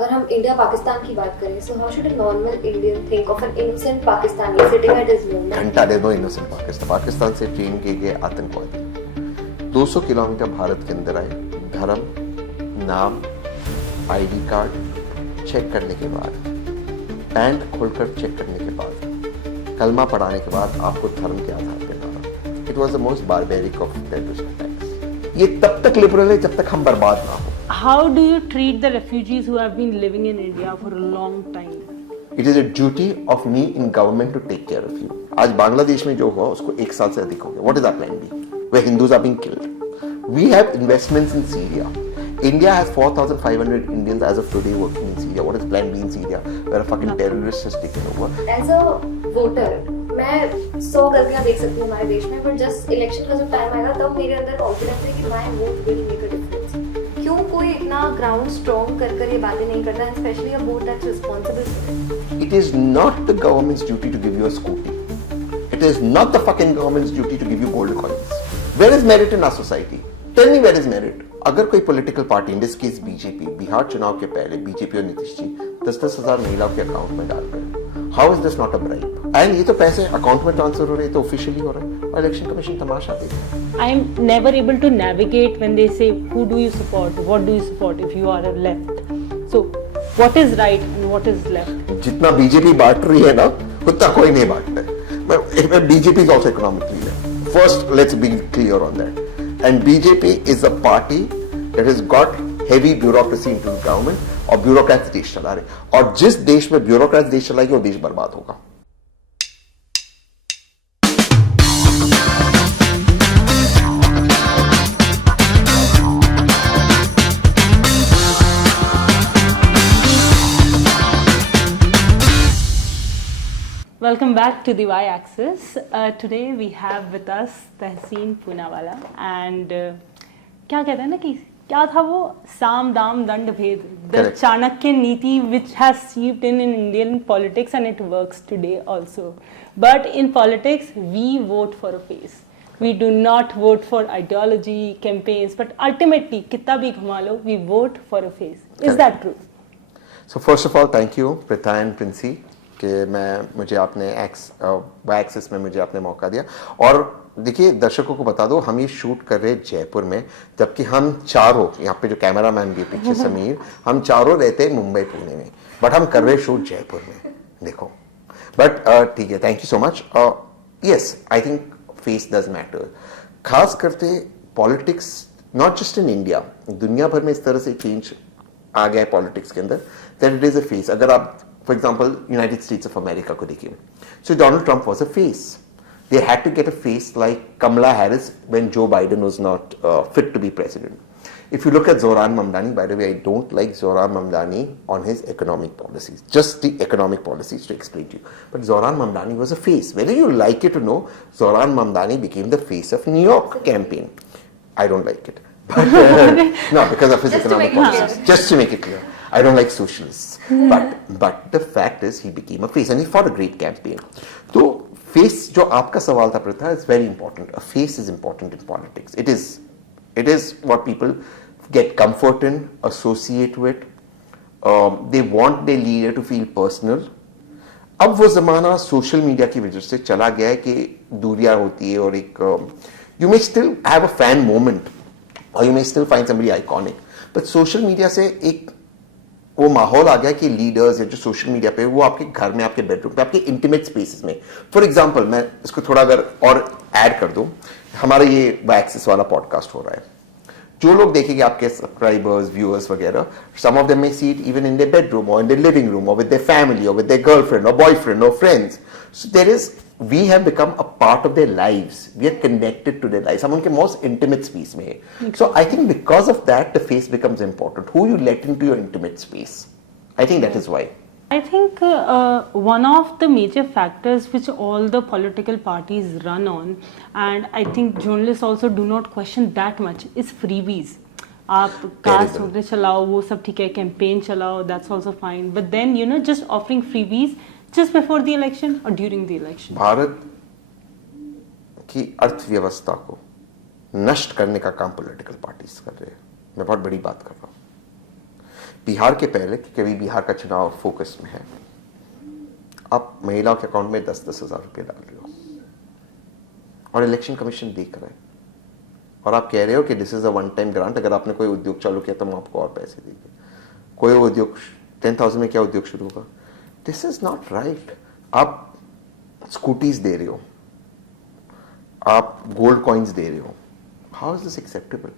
अगर हम इंडिया पाकिस्तान की बात करें, so how should a normal Indian think of an innocent Pakistani sitting at his home? घंटा दे दो innocent पाकिस्तान से ट्रेन किए गए आतंकवादी 200 किलोमीटर भारत के अंदर आए, धर्म, नाम, आईडी कार्ड चेक करने के बाद, पैंट खोलकर चेक करने के बाद, कलमा पढ़ाने के बाद आपको धर्म के आधार पर मारा। It was the most barbaric of terrorist attacks. ये तब तक लिबरल है जब तक हम बर्बाद ना हो। How do you treat the refugees who have been living in India for a long time? It is a duty of me in government to take care of you. आज बांग्लादेश में जो हुआ उसको 1 साल से अधिक हो गया. What is our plan B? Where Hindus are being killed. We have investments in Syria. India has 4,500 Indians as of today working in Syria. What is plan B in Syria? Where a fucking terrorist has taken over. As a voter, मैं 100 गलतियां देख सकती हूँ हमारे देश में, but just election का जब टाइम आएगा तब मेरे अंदर कॉन्फिडेंस है कि my vote will make a difference. क्यों कोई इतना ग्राउंड स्ट्रॉन्ग कर ये बातें नहीं करता, especially a board that's responsible for it? It is not the government's duty to give you a scooty. It is not the fucking government's duty to give you gold coins. Where is merit in our society? Tell me where is merit? अगर कोई political party, in this case BJP, Bihar चुनाव के पहले BJP और नीतीश जी 10-10 हजार महिलाओं के account में डाल रहे, how is this not a bribe? And ये तो पैसे अकाउंट में ट्रांसफर हो रहे हैं, तो ऑफिशियली हो रहा है, और इलेक्शन कमीशन तमाशा देख रहा है। I am never able to navigate when they say who do you support, what do you support if you are a left. So what is right and what is left? जितना BJP बांट रही है ना उतना कोई नहीं बांटता है। BJP is also economically left. First let's be clear on that. And BJP is a party that has got heavy bureaucracy into the government, और ब्यूरोक्रेट्स देश चला रहे, और जिस देश में ब्यूरोक्रेट्स देश चलाएंगे वो देश बर्बाद होगा। Welcome back to the Y-axis. Today we have with us Tehseen Poonawalla and क्या कहते हैं ना कि क्या था वो साम दाम दंड भेद, the Chanakya नीति which has seeped in Indian politics and it works today also. But in politics we vote for a face. We do not vote for ideology, campaigns, but ultimately कितना भी घुमा लो, we vote for a face. Is that true? So first of all, thank you Pritha and Princey कि मुझे आपने Y-axis में मुझे आपने मौका दिया। और देखिए दर्शकों को बता दो, हम ये शूट कर रहे हैं जयपुर में, जबकि हम चारों, यहाँ पे जो कैमरा मैन भी पीछे समीर, हम चारों रहते हैं मुंबई पुणे में, बट हम कर रहे हैं शूट जयपुर में। देखो बट ठीक है, thank you so much. Yes, I think face does matter, खास करके politics not just in India, दुनिया भर में इस तरह से चेंज आ गया है पॉलिटिक्स के अंदर that it is a face. अगर आप for example United States of America को देखिए, so Donald Trump was a face. They had to get a face like Kamala Harris when Joe Biden was not fit to be president. If you look at Zoran Mamdani, by the way, I don't like Zoran Mamdani on his economic policies, just the economic policies to explain to you. But Zoran Mamdani was a face. Whether you like it or no, Zoran Mamdani became the face of New York campaign. I don't like it. But, no, because of his economic policies. Just to make it clear. I don't like socialists. But the fact is he became a face and he fought a great campaign. So face जो आपका सवाल था प्रथा is very important. A face is important in politics. It is what people get comfort in, associate with. They want their leader to feel personal. अब वो जमाना social media की वजह से चला गया है कि दूरियां होती है, और एक you may still have a fan moment or you may still find somebody iconic, but social media से एक वो माहौल आ गया कि लीडर्स या जो सोशल मीडिया पे वो आपके घर में, आपके बेडरूम पे, आपके इंटीमेट स्पेसेस में। फॉर एग्जांपल मैं इसको थोड़ा अगर और ऐड कर दूं, हमारा ये Y-axis वाला पॉडकास्ट हो रहा है, जो लोग देखेंगे आपके सब्सक्राइबर्स, व्यूअर्स वगैरह, some of them may see it even in their bedroom और इन देयर लिविंग रूम और विद देयर फैमिली और विद देयर गर्लफ्रेंड और बॉयफ्रेंड और friends. So there is, we have become a part of their lives. We are connected to their lives. हम उनके most intimate space में है। So I think because of that, the face becomes important. Who you let into your intimate space. I think that is why. I think one of the major factors which all the political parties run on, and I think journalists also do not question that much, is freebies. आप car सोचते चलाओ, वो सब ठीक है, campaign चलाओ, that's also fine. But then just offering freebies just before the election or during the election. Bharat की अर्थव्यवस्था को नष्ट करने का काम पॉलिटिकल पार्टीज कर रहे हैं। मैं बहुत बड़ी बात कर रहा हूँ। बिहार के पहले, क्योंकि अभी बिहार का चुनाव फोकस में है, आप महिलाओं के अकाउंट में 10-10 हजार रुपये डाल रहे हो और इलेक्शन कमीशन देख रहा है, और आप कह रहे हो कि this is a one time grant, अगर आपने कोई उद्योग चालू किया तो हम आपको और पैसे देंगे। कोई उद्योग 10,000 में क्या उद्योग शुरू होगा? This is not right. आप स्कूटीज दे रहे हो, आप गोल्ड कॉइन्स दे रहे हो, how is this acceptable?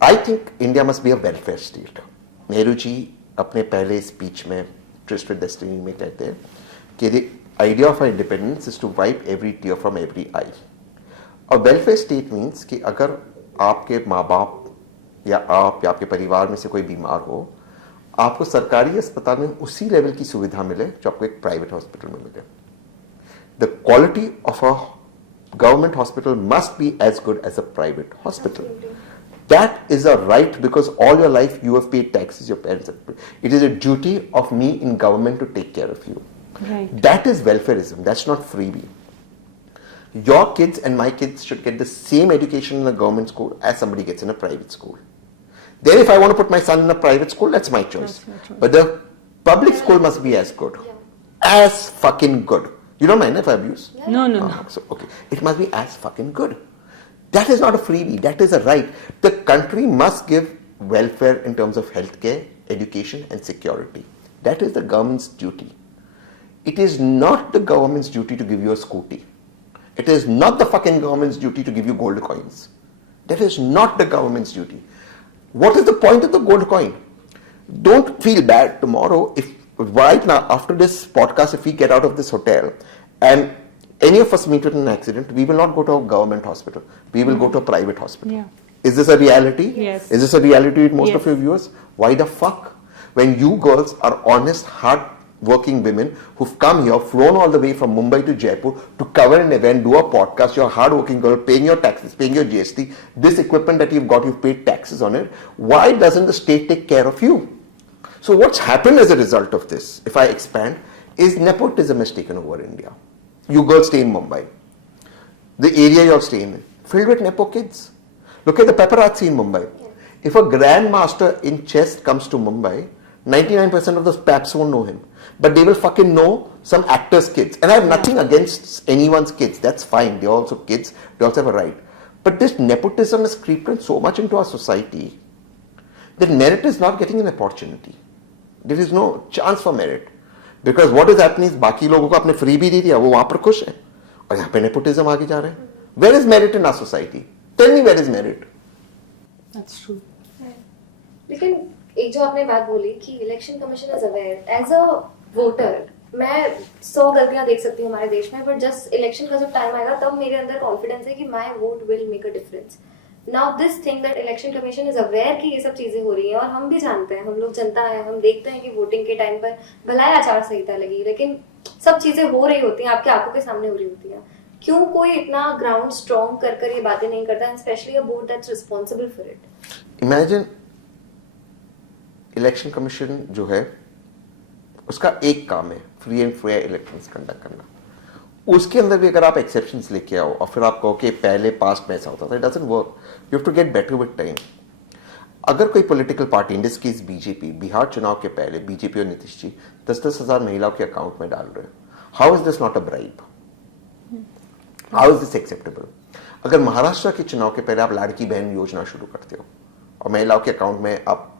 I think India must be a welfare state. Nehru ji अपने पहले स्पीच में ट्विस्टेड डेस्टिनी में कहते हैं कि the idea of independence is to wipe every tear from every eye. और वेलफेयर स्टेट मीन्स कि अगर आपके माँ बाप या आप या आपके परिवार में से कोई बीमार हो, आपको सरकारी अस्पताल में उसी लेवल की सुविधा मिले जो आपको एक प्राइवेट हॉस्पिटल में मिले। The quality of a government hospital must be as good as a private hospital. That is a right, because all your life you have paid taxes, your parents have paid. It is a duty of me in government to take care of you. Right. That is welfareism. That's not freebie. Your kids and my kids should get the same education in a government school as somebody gets in a private school. Then if I want to put my son in a private school, that's my choice. That's your choice. But the public school must be as good. Yeah. As fucking good. You don't mind if I abuse? Yeah. No. So, okay. It must be as fucking good. That is not a freebie, that is a right. The country must give welfare in terms of healthcare, education and security. That is the government's duty. It is not the government's duty to give you a scooty. It is not the fucking government's duty to give you gold coins. That is not the government's duty. What is the point of the gold coin? Don't feel bad tomorrow if right now after this podcast, if we get out of this hotel and any of us meet with an accident, we will not go to a government hospital. We will go to a private hospital. Yeah. Is this a reality? Yes. Is this a reality with most Yes. of your viewers? Why the fuck? When you girls are honest, hard-working women who've come here, flown all the way from Mumbai to Jaipur to cover an event, do a podcast, you're a hard-working girl, paying your taxes, paying your GST, this equipment that you've got, you've paid taxes on it. Why doesn't the state take care of you? So what's happened as a result of this, if I expand, is nepotism has taken over India. You girls stay in Mumbai. The area you're staying in, filled with nepo kids. Look at the paparazzi in Mumbai. If a grandmaster in chess comes to Mumbai, 99% of those paps won't know him. But they will fucking know some actors' kids. And I have nothing against anyone's kids. That's fine. They're also kids. They also have a right. But this nepotism has creeped in so much into our society that merit is not getting an opportunity. There is no chance for merit. Because what is happening is बाकी लोगों को आपने free भी दे दिया, वो वहां पर खुश है, और यहाँ पे नेपोटिज्म आगे जा रहे हैं. Where is merit in our society? Tell me where is merit? That's true. लेकिन एक जो आपने बात बोली कि election commission is aware, as a voter मैं 100 गलतियां देख सकती हूँ हमारे देश में, बट जस्ट इलेक्शन का जब टाइम आएगा तब मेरे अंदर कॉन्फिडेंस है कि my vote will make a difference. Now this thing that election commission is aware कि ये सब चीजें हो रही हैं, और हम भी जानते हैं, हम लोग जनता है, हम देखते हैं कि वोटिंग के टाइम पर भलाई आचार संहिता लगी, लेकिन सब चीजें हो रही होती हैं, आपके आंखों के सामने हो रही होती हैं. क्यों कोई इतना ग्राउंड स्ट्रॉन्ग कर ये बातें नहीं करता, and specially a board that's responsible for it. Imagine election commission जो है उसका एक काम है free and fair elections conduct करना. उसके अंदर भी अगर आप एक्सेप्शंस लेके आओ और फिर आप कहो कि पहले पास्ट में ऐसा होता था, it doesn't work. You have to get better with time. अगर कोई political party, in this case BJP, Bihar चुनाव के पहले बीजेपी और नीतीश जी 10-10 हजार महिलाओं के अकाउंट में डाल रहे हो, how is this not a bribe? How is this acceptable? अगर महाराष्ट्र के चुनाव के पहले आप लाड़की बहन योजना शुरू करते हो और महिलाओं के अकाउंट में आप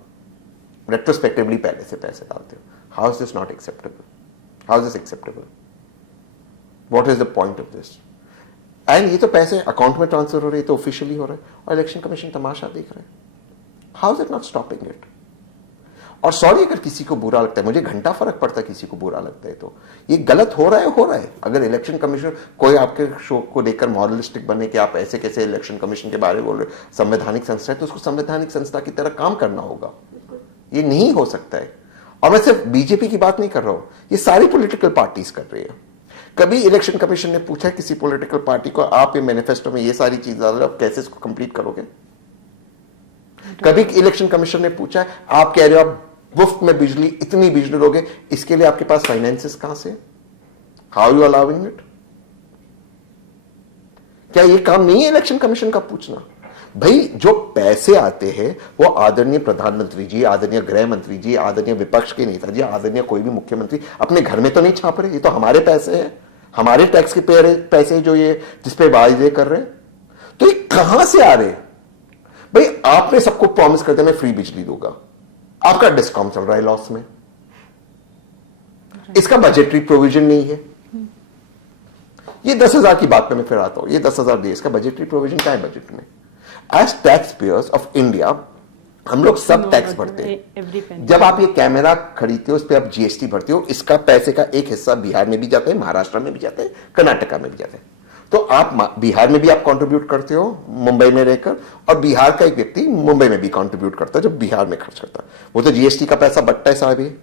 रेट्रोस्पेक्टिवली पहले से पैसे डालते हो, how is this not acceptable? How is this acceptable? What is the point of this? And ये तो पैसे अकाउंट में ट्रांसफर हो रहे हैं, तो ऑफिशियली हो रहा है, और इलेक्शन कमीशन तमाशा देख रहे हैं. How is it not stopping it? और सॉरी अगर किसी को बुरा लगता है, मुझे घंटा फर्क पड़ता है किसी को बुरा लगता है, तो ये गलत हो रहा है. अगर इलेक्शन कमीशन कोई आपके शो को लेकर मॉरलिस्टिक बने कि आप ऐसे कैसे इलेक्शन कमीशन के बारे में बोल रहे, संवैधानिक संस्था है तो उसको संवैधानिक संस्था की तरह काम करना होगा. ये नहीं हो सकता है. और मैं सिर्फ बीजेपी की बात नहीं कर रहा हूं, ये सारी पॉलिटिकल पार्टीज कर रही है. कभी इलेक्शन कमीशन ने पूछा किसी पॉलिटिकल पार्टी को, आप ये मैनिफेस्टो में ये सारी चीज डाल रहे हो, आप कैसे इसको कंप्लीट करोगे? कभी इलेक्शन कमीशन ने पूछा, आप कह रहे हो आप मुफ्त में बिजली, इतनी बिजली दोगे, इसके लिए आपके पास फाइनेंसेस कहां से? How you allowing it? क्या ये काम नहीं है इलेक्शन कमीशन का पूछना? भाई जो पैसे आते हैं वो आदरणीय प्रधानमंत्री जी, आदरणीय गृह मंत्री जी, आदरणीय विपक्ष के नेता जी, आदरणीय कोई भी मुख्यमंत्री अपने घर में तो नहीं छाप रहे, ये तो हमारे पैसे हैं, हमारे टैक्स के पैसे जो ये जिसपे वायदे कर रहे हैं, तो ये कहां से आ रहे हैं? भाई आपने सबको प्रॉमिस कर दिया मैं फ्री बिजली दूंगा, आपका डिस्कॉम चल रहा है लॉस में, इसका बजटरी प्रोविजन नहीं है। ये 10,000 की बात पे मैं फिर आता हूं, ये 10,000 दे, इसका बजटरी प्रोविजन क्या है बजट में? As tax payers of India हम लोग सब टैक्स भरते हैं। जब आप ये कैमरा खरीदते हो उस पर आप जीएसटी भरते हो, इसका पैसे का एक हिस्सा बिहार में भी जाता है, महाराष्ट्र में भी जाता है, कर्नाटका में भी जाता है। तो आप बिहार में भी आप कंट्रीब्यूट करते हो मुंबई में रहकर, और बिहार का एक व्यक्ति मुंबई में भी कंट्रीब्यूट करता है जब बिहार में खर्च करता है, वो तो जीएसटी का पैसा बटता है साहब। ये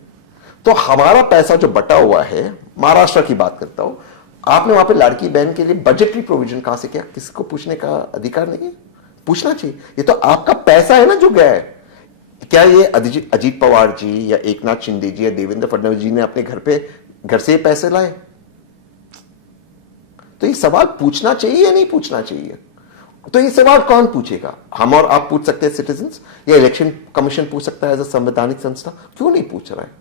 तो हमारा पैसा जो बटा हुआ है, महाराष्ट्र की बात करता हूं, आपने वहां पे लड़की बहन के लिए बजटरी प्रोविजन कहां से किया? किसको पूछने का अधिकार नहीं है? पूछना चाहिए। ये तो आपका पैसा है ना जो गया है। क्या ये अजीत पवार जी या एकनाथ शिंदे जी या देवेंद्र फडणवीस जी ने अपने घर से पैसे लाए? तो ये सवाल पूछना चाहिए या नहीं पूछना चाहिए? तो ये सवाल कौन पूछेगा? हम और आप पूछ सकते हैं सिटीजंस, या इलेक्शन कमीशन पूछ सकता है एज अ संवैधानिक संस्था? क्यों नहीं पूछ रहा है?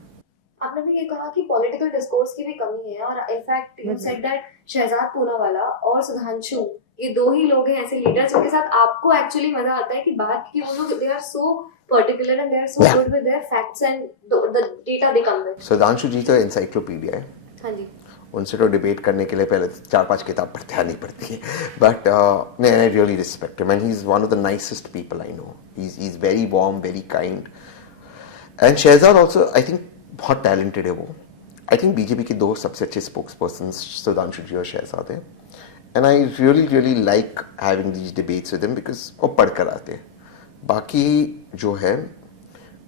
आपने भी ये कहा कि पॉलिटिकल डिस्कोर्स की भी कमी है, और in fact you said that Shehzad Poonawalla और सुधांशु ये दो ही लोग हैं ऐसे लीडर्स जिनके साथ आपको एक्चुअली मजा आता है कि बात की वो लोग they are so particular and they are so good with their facts and the data they come with. Sudhanshu ji तो एनसाइक्लोपीडिया है। हाँ जी, उनसे तो डिबेट करने के लिए पहले 4-5 किताब पढ़ते नहीं पड़ती है, but I really respect him and he is one of the nicest people I know. He is very warm, very kind, and Shehzad also I think बहुत टैलेंटेड है वो। आई थिंक बीजेपी के दो सबसे अच्छे स्पोक्स पर्सन सुधांशु जी और शहजाद हैं, and I really like having these debates with him because वो पढ़ कर आते हैं। बाकी जो है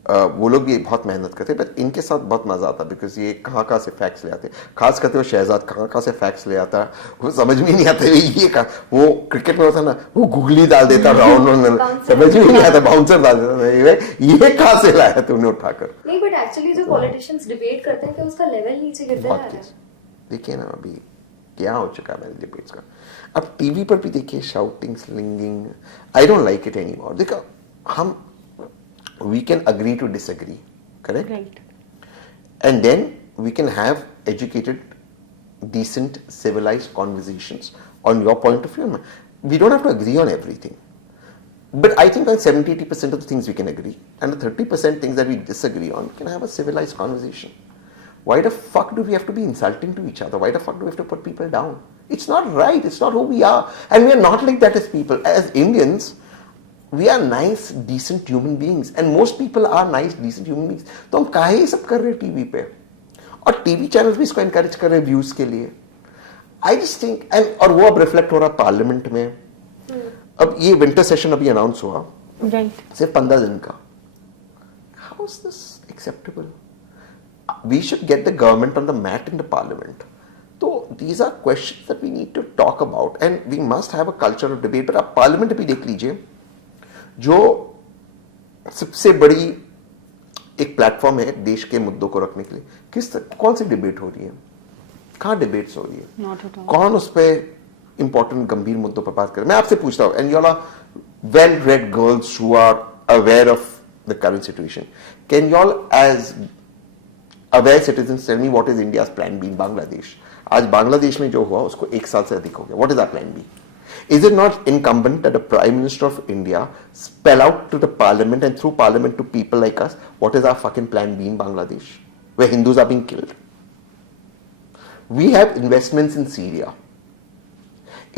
वो लोग भी बहुत मेहनत करते हैं, बट इनके साथ बहुत मजा आता है बिकॉज ये कहाँ से फैक्ट्स ले आते हैं। खास करते हुए शहजाद कहाँ से फैक्ट्स ले आता है, वो समझ में नहीं आता। ये का वो क्रिकेट में होता ना, वो गुगली डाल देता राउंड में, समझ में नहीं आता, बाउंसर डाल देता, ये कहाँ से लाया तुमने उठाकर? नहीं, बट एक्चुअली जो पॉलिटिशियंस डिबेट करते हैं कि उसका लेवल नीचे गिरता जा रहा है। देखिए ना अभी क्या हो चुका है डिबेट्स का। अब टीवी पर भी देखिए shouting, slinging, I don't like it any more. देखो हम we can agree to disagree, correct? Right. And then we can have educated, decent, civilized conversations on your point of view. We don't have to agree on everything, but I think on 70-80% of the things we can agree, and the 30% things that we disagree on, we can have a civilized conversation. Why the fuck do we have to be insulting to each other? Why the fuck do we have to put people down? It's not right. It's not who we are, and we are not like that as people. As Indians, we are nice, decent human beings, and most people are nice, decent human beings. तो हम काहे ये सब कर रहे हैं TV पे, और टीवी चैनल भी इसको एनकरेज कर रहे हैं व्यूज के लिए। आई जस्ट थिंक, एंड और वो अब रिफ्लेक्ट हो रहा पार्लियामेंट में। अब ये विंटर सेशन अभी अनाउंस हुआ, सिर्फ 15 दिन का। How is this acceptable? We should get the government on the mat in the parliament. तो these are questions that we need to talk about, and we must have a culture of debate. But आप parliament भी देख लीजिए, जो सबसे बड़ी एक platform है देश के मुद्दों को रखने के लिए, कौन सी डिबेट हो रही है? कहां डिबेट्स हो रही है? कौन उस पे इंपॉर्टेंट गंभीर मुद्दों पर बात करे? मैं आपसे पूछता हूं, and you are well read girls who are aware of the current situation, can you all as aware citizens tell me what is India's plan B in Bangladesh? आज बांग्लादेश में जो हुआ उसको 1 साल से अधिक हो गया। What is our plan B? Is it not incumbent that the Prime Minister of India spell out to the Parliament and through Parliament to people like us what is our fucking plan B in Bangladesh, where Hindus are being killed? We have investments in Syria.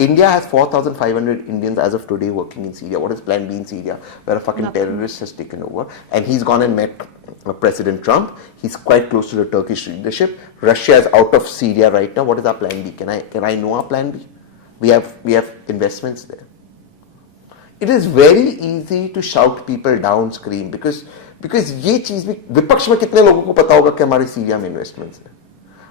India has 4,500 Indians as of today working in Syria. What is plan B in Syria? Where a fucking terrorist has taken over, and he's gone and met President Trump. He's quite close to the Turkish leadership. Russia is out of Syria right now. What is our plan B? Can I know our plan B? We have investments there. It is very easy to shout people down, scream, because ये चीज भी विपक्ष में कितने लोगों को पता होगा कि हमारी सीरिया में इन्वेस्टमेंट्स है।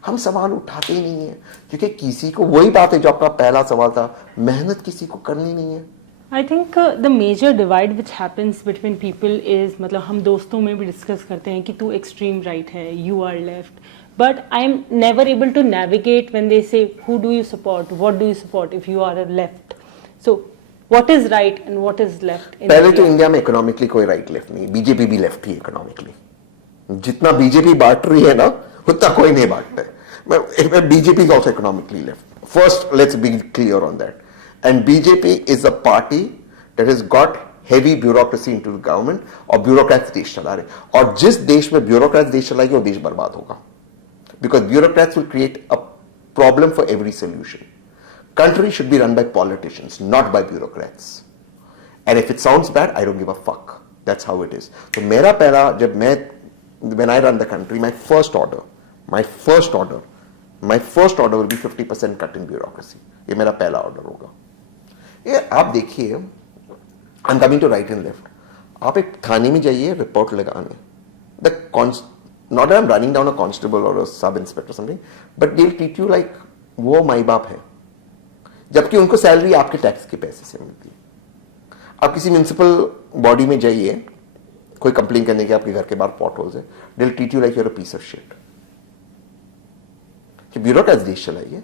हम सवाल उठाते ही नहीं है, क्योंकि किसी को, वही बात है जो आपका पहला सवाल था, मेहनत किसी को करनी नहीं है। I think the major divide which happens between people is, मतलब हम दोस्तों में भी डिस्कस करते हैं कि तू एक्सट्रीम राइट है, you are left. But I'm never able to navigate when they say, who do you support? What do you support if you are a left? So, what is right and what is left in पहले तो India? India में economically कोई right left नहीं, BJP भी left ही economically. जितना BJP बांट रही है ना उतना कोई नहीं बांटता है. BJP is also economically left. First let's be clear on that. And BJP is a party that has got heavy bureaucracy into the government और ब्यूरोक्रेट्स देश चला रहे. और जिस देश में ब्यूरोक्रेट्स देश चलाएंगे वो देश बर्बाद होगा. Because bureaucrats will create a problem for every solution. Country should be run by politicians, not by bureaucrats. And if it sounds bad, I don't give a fuck. That's how it is. So मेरा पहला जब मैं when I run the country, my first order will be 50% cut in bureaucracy. ये मेरा पहला order होगा. ये आप देखिए, I'm coming to right and left. आप एक थाने में जाइए रिपोर्ट लगाने. Not that I'm running down a constable or a sub inspector or something, but they'll treat you like वो माई बाप है. जबकि उनको सैलरी आपके टैक्स के पैसे से मिलती है. आप किसी म्युनिसिपल बॉडी में जाइए कोई कंप्लेन करने के, आपके घर के बाहर पॉट होल्स है, they will treat you like you are a piece of shit. कि ब्यूरोक्रेट्स देश चलाइए,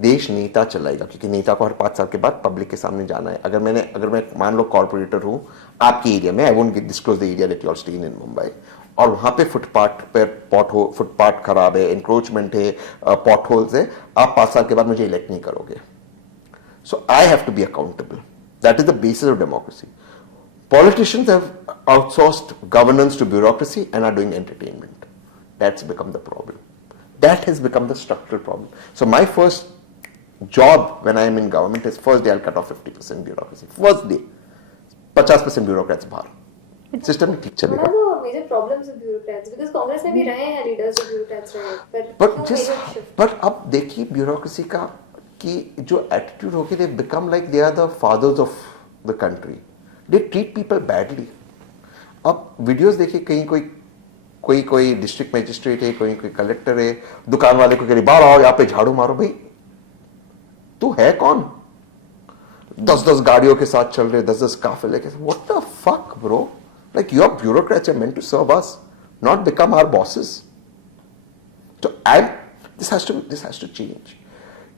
देश नेता चलाएगा. क्योंकि नेता को हर 5 साल के बाद पब्लिक के सामने जाना है. अगर मैं मान लो कॉर्पोरेटर हूं आपके एरिया में, I won't disclose the area that you are staying in Mumbai, और वहां पे फुटपाथ पर फुटपाथ खराब है, इंक्रोचमेंट है, पॉट होल्स है, आप 5 साल के बाद मुझे इलेक्ट नहीं करोगे. So I have to be accountable. That is the basis of democracy. Politicians have outsourced governance to bureaucracy and are doing entertainment. That's become the problem. That has become the structural problem. So my first job when I am in government is first day I'll cut off 50% bureaucracy. First day. 50% bureaucrats बाहर. System ठीक चलेगा. One of the major problems with bureaucrats, because Congress में भी रहे हैं leaders जो bureaucrats रहे हैं. But अब देखिए bureaucracy का कि जो एटीट्यूड हो गया, they become like they are the fathers of the country. They treat people badly. अब वीडियोस देखिए, कहीं कोई डिस्ट्रिक्ट मजिस्ट्रेट है, कोई कलेक्टर है, दुकान वाले को कह रही बाहर आओ यहाँ पे झाड़ू मारो. भाई तू है कौन? 10-10 गाड़ियों के साथ चल रहे, 10-10 काफिले के साथ. What the fuck bro? Like you are bureaucrats, are meant to serve us, not become our bosses. So this has to change.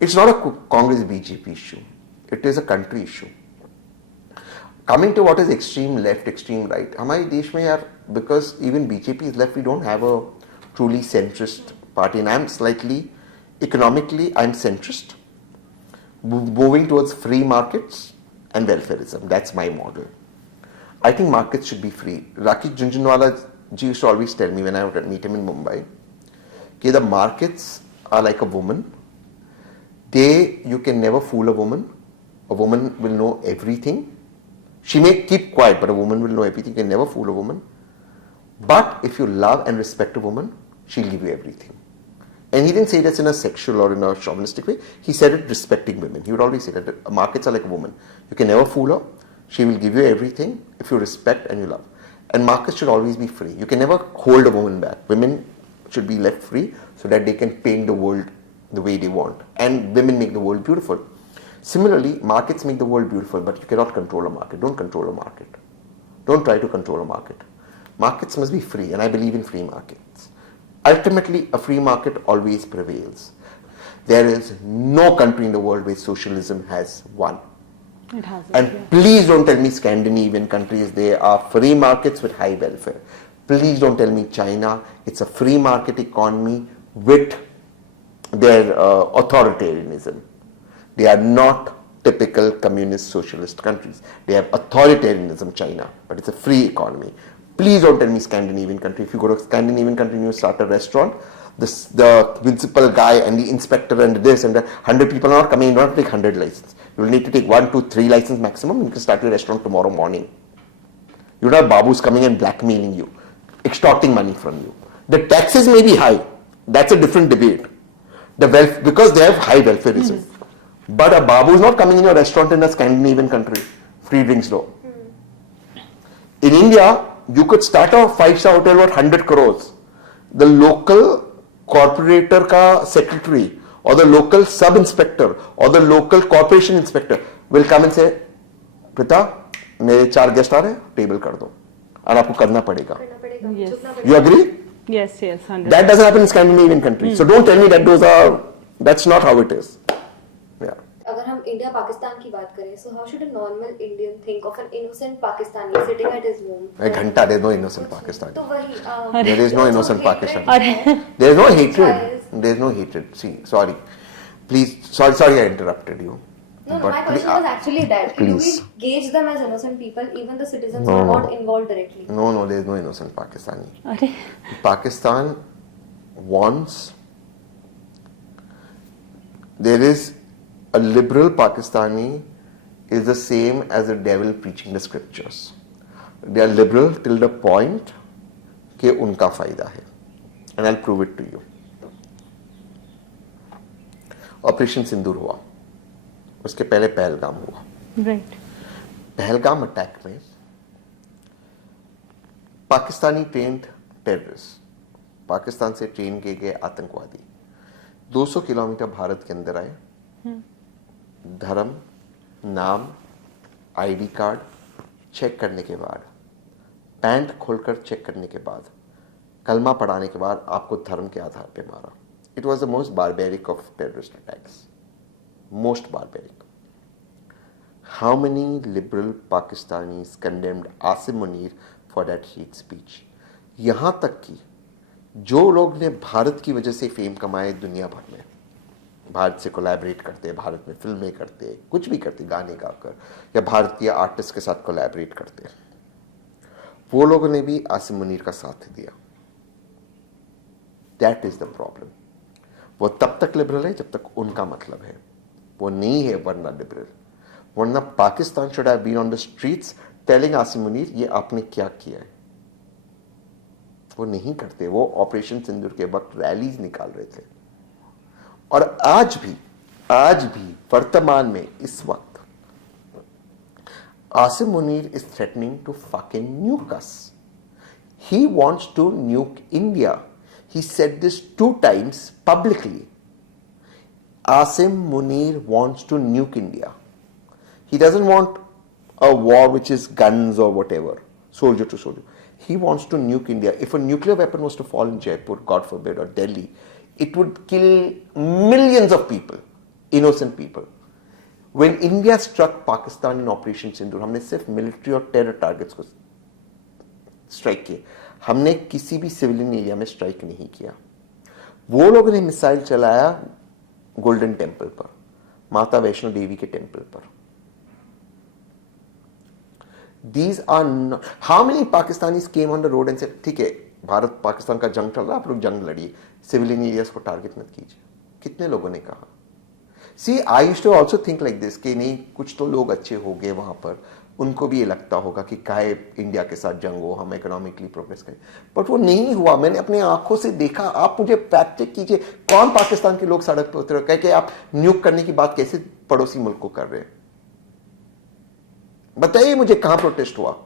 It's not a Congress BJP issue. It is a country issue. Coming to what is extreme left, extreme right, हमारे देश में यार, because even BJP is left, we don't have a truly centrist party. And I'm slightly, economically, I'm centrist, moving towards free markets and welfareism. That's my model. I think markets should be free. Rakesh Jhunjhunwala ji used to always tell me when I would meet him in Mumbai, that the markets are like a woman. You can never fool a woman. A woman will know everything. She may keep quiet, but a woman will know everything. You can never fool a woman. But if you love and respect a woman, she'll give you everything. And he didn't say this in a sexual or in a chauvinistic way. He said it respecting women. He would always say that markets are like a woman. You can never fool her. She will give you everything if you respect and you love. And markets should always be free. You can never hold a woman back. Women should be left free so that they can paint the world the way they want. And women make the world beautiful. Similarly, markets make the world beautiful, but you cannot control a market. Don't control a market. Don't try to control a market. Markets must be free, and I believe in free markets. Ultimately, a free market always prevails. There is no country in the world where socialism has won. It hasn't. And please don't tell me Scandinavian countries, they are free markets with high welfare. Please don't tell me China. It's a free market economy with their authoritarianism. They are not typical communist socialist countries. They have authoritarianism, China, but it's a free economy. Please don't tell me Scandinavian country. If you go to a Scandinavian country and you start a restaurant, the principal guy and the inspector and this and that, 100 people are not coming, you don't have to take 100 license. You will need to take 1, 2, 3 license maximum. You can start your restaurant tomorrow morning. You don't have babus coming and blackmailing you, extorting money from you. The taxes may be high. That's a different debate. Because they have high welfareism. But a babu is not coming in your restaurant in a Scandinavian country. Free drinks though. In India, you could start a 5-star hotel worth 100 crores. The local corporator ka secretary or the local sub-inspector or the local corporation inspector will come and say, Prita, मेरे 4 guest आ रहे हैं, table कर दो. और आपको करना पड़ेगा. Yes. You agree? Yes, 100%. That doesn't happen in Scandinavian countries. So don't tell me that that's not how it is. Yeah. अगर हम इंडिया पाकिस्तान की बात करें, so how should a normal Indian think of an innocent Pakistani sitting at his home? एक घंटा दे दो innocent Pakistani. तो वही There is no जो innocent hatred Pakistani. है, There is no which hatred. is- There is no hatred. See, sorry. Please, sorry I interrupted you. No, But my please- question was actually that. Do please. we gauge them as innocent people, even the citizens No, who are no. not involved directly? No, there is no innocent Pakistani. अरे Pakistan wants, there is a liberal Pakistani is the same as a devil preaching the scriptures. They are liberal till the point कि उनका फायदा है. And I'll prove it to you. Operation Sindoor हुआ, उसके पहले पहलगाम हुआ. Right Pahalgam attack में Pakistani trained terrorist, Pakistan से ट्रेन किए गए आतंकवादी 200 किलोमीटर भारत के अंदर आए. धर्म, नाम, आईडी कार्ड चेक करने के बाद, पैंट खोलकर चेक करने के बाद, कलमा पढ़ाने के बाद आपको धर्म के आधार पे मारा. It was the most barbaric of terrorist attacks, most barbaric. How many liberal Pakistanis condemned Asim Munir for that hate speech? यहाँ तक कि जो लोग ने भारत की वजह से फेम कमाए दुनिया भर में, भारत से कोलैबोरेट करते, भारत में फिल्में करते, कुछ भी करते, गाने गाकर या भारतीय आर्टिस्ट के साथ कोलैबोरेट करते, वो लोगों ने भी आसिम मुनीर का साथ दिया. That is the problem. वो तब तक लिबरल है जब तक उनका मतलब है, वो नहीं है वरना लिबरल. वरना Pakistan should have been on the streets telling Asim Munir ये आपने क्या किया है. वो नहीं करते. वो ऑपरेशन सिंदूर के वक्त रैलीज निकाल रहे थे. और आज भी वर्तमान में इस वक्त Asim Munir is threatening to fucking nuke us. He wants to nuke India. He said this 2 times publicly. Asim Munir wants to nuke India. He doesn't want a war which is guns or whatever, soldier to soldier. He wants to nuke India. If a nuclear weapon was to fall in Jaipur, God forbid, or Delhi, it would kill millions of people, innocent people. When India struck Pakistan in Operation Sindoor, हमने सिर्फ military और terror targets को strike किए. हमने किसी भी civilian area में strike नहीं किया. वो लोगों ने मिसाइल चलाया गोल्डन टेम्पल पर, माता वैष्णो देवी के टेम्पल पर. These are not, how many Pakistanis came on the road and said, ठीक है भारत पाकिस्तान का जंग चल रहा है, आप लोग जंग लड़िए, सिविलियन एरियाज को टारगेट मत कीजिए. कितने लोगों ने कहा? See I used to also think like this कि नहीं कुछ तो लोग अच्छे हो गए वहां पर, उनको भी ये लगता होगा कि काहे इंडिया के साथ जंग हो, हम इकोनॉमिकली प्रोग्रेस करें. बट वो नहीं हुआ. मैंने अपने आंखों से देखा. आप मुझे फैक्ट चेक कीजिए, कौन पाकिस्तान के लोग सड़क पर उतरे कह के आप न्यूक करने की बात कैसे पड़ोसी मुल्क को कर रहे हैं? बताइए मुझे कहां प्रोटेस्ट हुआ?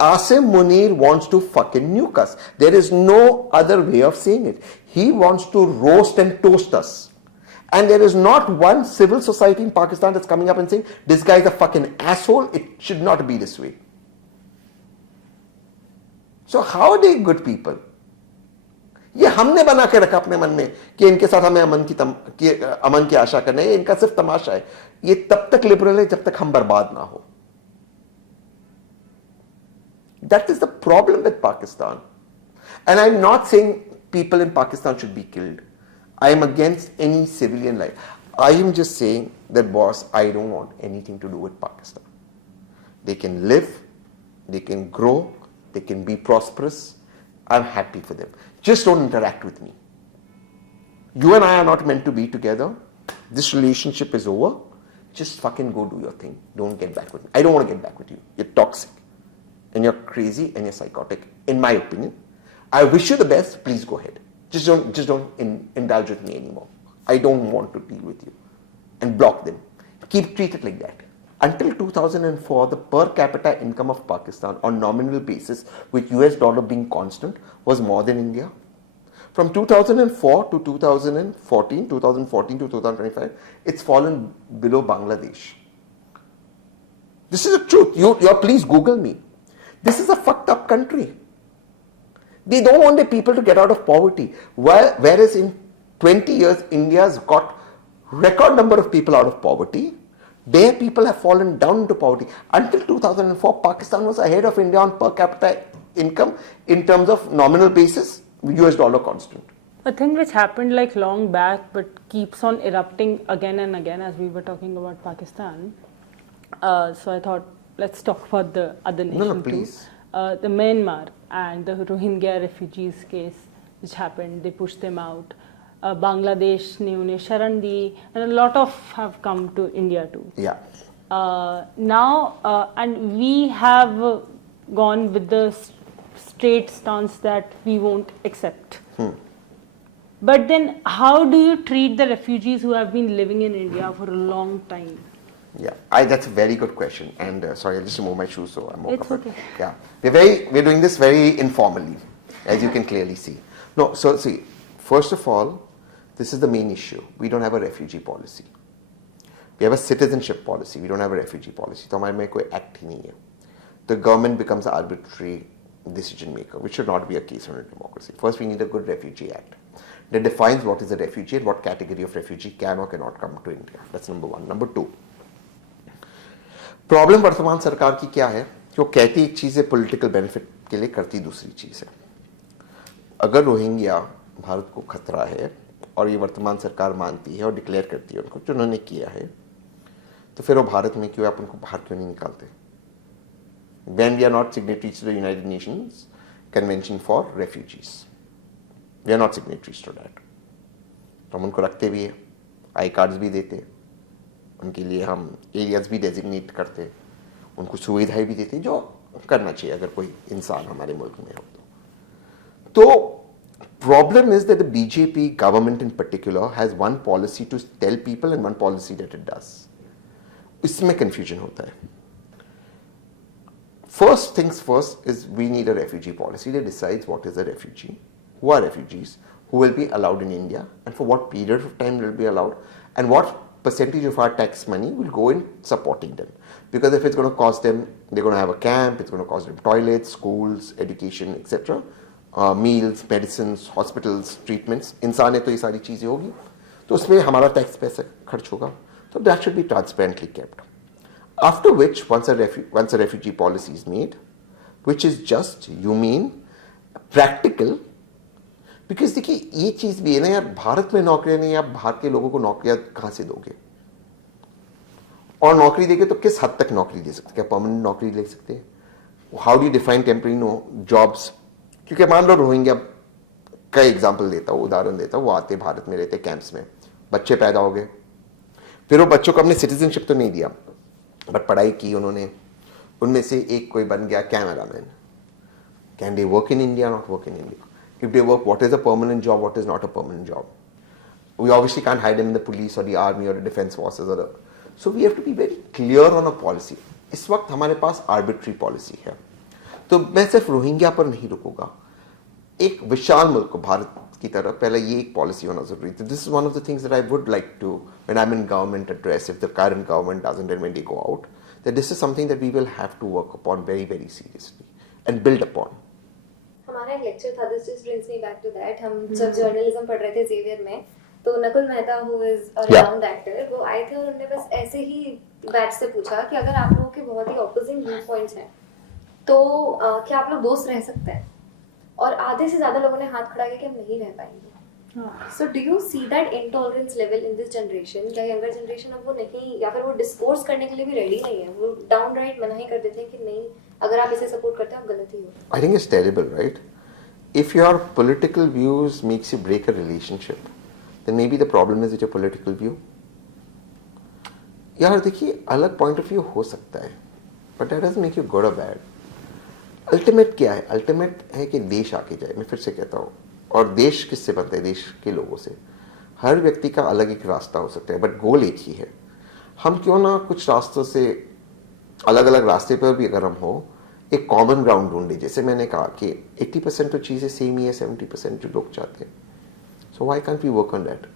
Asim Munir wants to fucking nuke us. There is no other way of saying it. He wants to roast and toast us. And there is not one civil society in Pakistan that's coming up and saying, this guy is a fucking asshole, it should not be this way. So how are they good people? ये हमने बना के रखा अपने मन में कि इनके साथ हमें अमन की आशा करने है. इनका सिर्फ तमाशा है. ये तब तक लिबरल है जब तक हम बर्बाद ना हो. That is the problem with Pakistan. And I'm not saying people in Pakistan should be killed. I am against any civilian life. I am just saying that, boss, I don't want anything to do with Pakistan. They can live, they can grow, they can be prosperous. I'm happy for them. Just don't interact with me. You and I are not meant to be together. This relationship is over. Just fucking go do your thing. Don't get back with me. I don't want to get back with you. You're toxic. And you're crazy and you're psychotic, in my opinion. I wish you the best. Please go ahead. Just don't indulge with me anymore. I don't want to deal with you. And block them. Keep treated like that. Until 2004, the per capita income of Pakistan on nominal basis, with US dollar being constant, was more than India. From 2004 to 2014 to 2025, it's fallen below Bangladesh. This is the truth. You please Google me. This is a fucked up country. They don't want their people to get out of poverty. Whereas in 20 years, India's got record number of people out of poverty. Their people have fallen down into poverty. Until 2004, Pakistan was ahead of India on per capita income in terms of nominal basis, US dollar constant. A thing which happened like long back but keeps on erupting again and again as we were talking about Pakistan. So I thought let's talk about the other nation please. too. The Myanmar and the Rohingya refugees case which happened, they pushed them out. Bangladesh ने उन्हें शरण दी, and a lot of have come to India too. Yeah. Now, and we have gone with the straight stance that we won't accept. But then, how do you treat the refugees who have been living in India for a long time? Yeah, that's a very good question. And sorry, I'll just remove my shoes so I'm more It's comfortable. okay. Yeah, we're doing this very informally, as you can clearly see. No, so see, first of all, this is the main issue. We don't have a refugee policy. We have a citizenship policy. We don't have a refugee policy. तो हमारे में कोई act ही नहीं है. The government becomes an arbitrary decision maker, which should not be a case in a democracy. First, we need a good refugee act that defines what is a refugee and what category of refugee can or cannot come to India. That's number one. Number two, problem वर्तमान सरकार की क्या है कि वो कहती एक चीज़ है पॉलिटिकल बेनिफिट के लिए, करती दूसरी चीज़ है. अगर रोहिंग्या भारत को खतरा है और ये वर्तमान सरकार मानती है और डिक्लेयर करती है उनको जो उन्होंने किया है, तो फिर वो भारत में क्यों, आप उनको बाहर क्यों नहीं निकालते? When we are not signatories to the United Nations Convention for Refugees, we are not signatories to that. तो हम उनको रखते भी है, आई कार्ड्स भी देते, उनके लिए हम एरियाज भी डेजिग्नेट करते, उनको सुविधाएं भी देते, जो करना चाहिए अगर कोई इंसान हमारे मुल्क में हो तो. Problem is that the BJP government in particular has one policy to tell people and one policy that it does. इसमें confusion होता है. First things first is we need a refugee policy that decides what is a refugee, who are refugees, who will be allowed in India, and for what period of time they will be allowed, and what percentage of our tax money will go in supporting them. Because if it's going to cost them, they're going to have a camp, it's going to cost them toilets, schools, education, etc. Meals, medicines, hospitals, treatments. इंसान है तो ये सारी चीज़ें होगी, तो उसमें हमारा टैक्स पैसा खर्च होगा. So that should be transparently kept. After which, once a refugee policy is made, which is just, humane, practical, because देखिए ये चीज़ भी है ना यार, भारत में नौकरियां नहीं, आप बाहर के लोगों को नौकरियां कहाँ से दोगे? और नौकरी देके तो किस हद तक नौकरी दे सकते? क्या परमानेंट नौकरी ले सकते हैं? How do define temporary jobs? क्योंकि मान लो रोहिंग्या का एग्जाम्पल देता हूँ, उदाहरण देता हूँ, वो आते भारत में रहते कैंप्स में, बच्चे पैदा हो गए, फिर वो बच्चों को हमने सिटीजनशिप तो नहीं दिया, बट पढ़ाई की उन्होंने, उनमें से एक कोई बन गया cameraman. Can they work in India? Not work in India. If they work, what is a permanent job, what is not a permanent job? We obviously can't hide them in the police or the army or the defense forces or the, so we have to be very clear on a policy. इस वक्त हमारे पास arbitrary policy है. तो मैं सिर्फ Rohingya पर नहीं रुकूंगा, एक विशाल मुल्क को भारत की तरह पहले ये एक पॉलिसी होना जरूरी है. This is one of the things that I would like to, when I'm in government, address, if the current government doesn't and when they go out, that this is something that we will have to work upon very, very seriously and build upon. हमारा एक lecture था, this just brings me back to that. हम जब journalism पढ़ रहे थे Xavier में, तो Nakul Mehta who is a renowned actor, वो आए थे और उन्होंने बस ऐसे ही बैच से पूछा कि अगर आप लोगों के बहुत ही ऑपोजिंग व्यू पॉइंट्स हैं तो क्या आप लोग दोस्त रह सकते हैं? और आधे से ज्यादा लोगों ने हाथ खड़ा किया कि हम नहीं रह पाएंगे. So do you see that intolerance level in this generation? क्या यंगर जनरेशन अब वो नहीं, या फिर वो डिस्कोर्स करने के लिए भी रेडी नहीं है, वो डाउनराइट मना ही कर देते हैं कि नहीं, अगर आप इसे सपोर्ट करते हैं आप गलत ही हो? I think it's terrible, right? If your political views makes you break a relationship, then maybe the problem is with your political view. यार देखिए, अलग पॉइंट ऑफ व्यू हो सकता है, but that doesn't make you good और bad. Ultimate क्या है? Ultimate है कि देश आके जाए. मैं फिर से कहता हूँ, और देश किससे बनता है? देश के लोगों से. हर व्यक्ति का अलग एक रास्ता हो सकता है, बट गोल एक ही है. हम क्यों ना कुछ रास्तों से, अलग अलग रास्ते पर भी अगर हम हो, एक कॉमन ग्राउंड ढूंढे. जैसे मैंने कहा कि 80% तो चीज़ें सेम ही है, 70% जो लोग चाहते हैं. So why can't we work on that?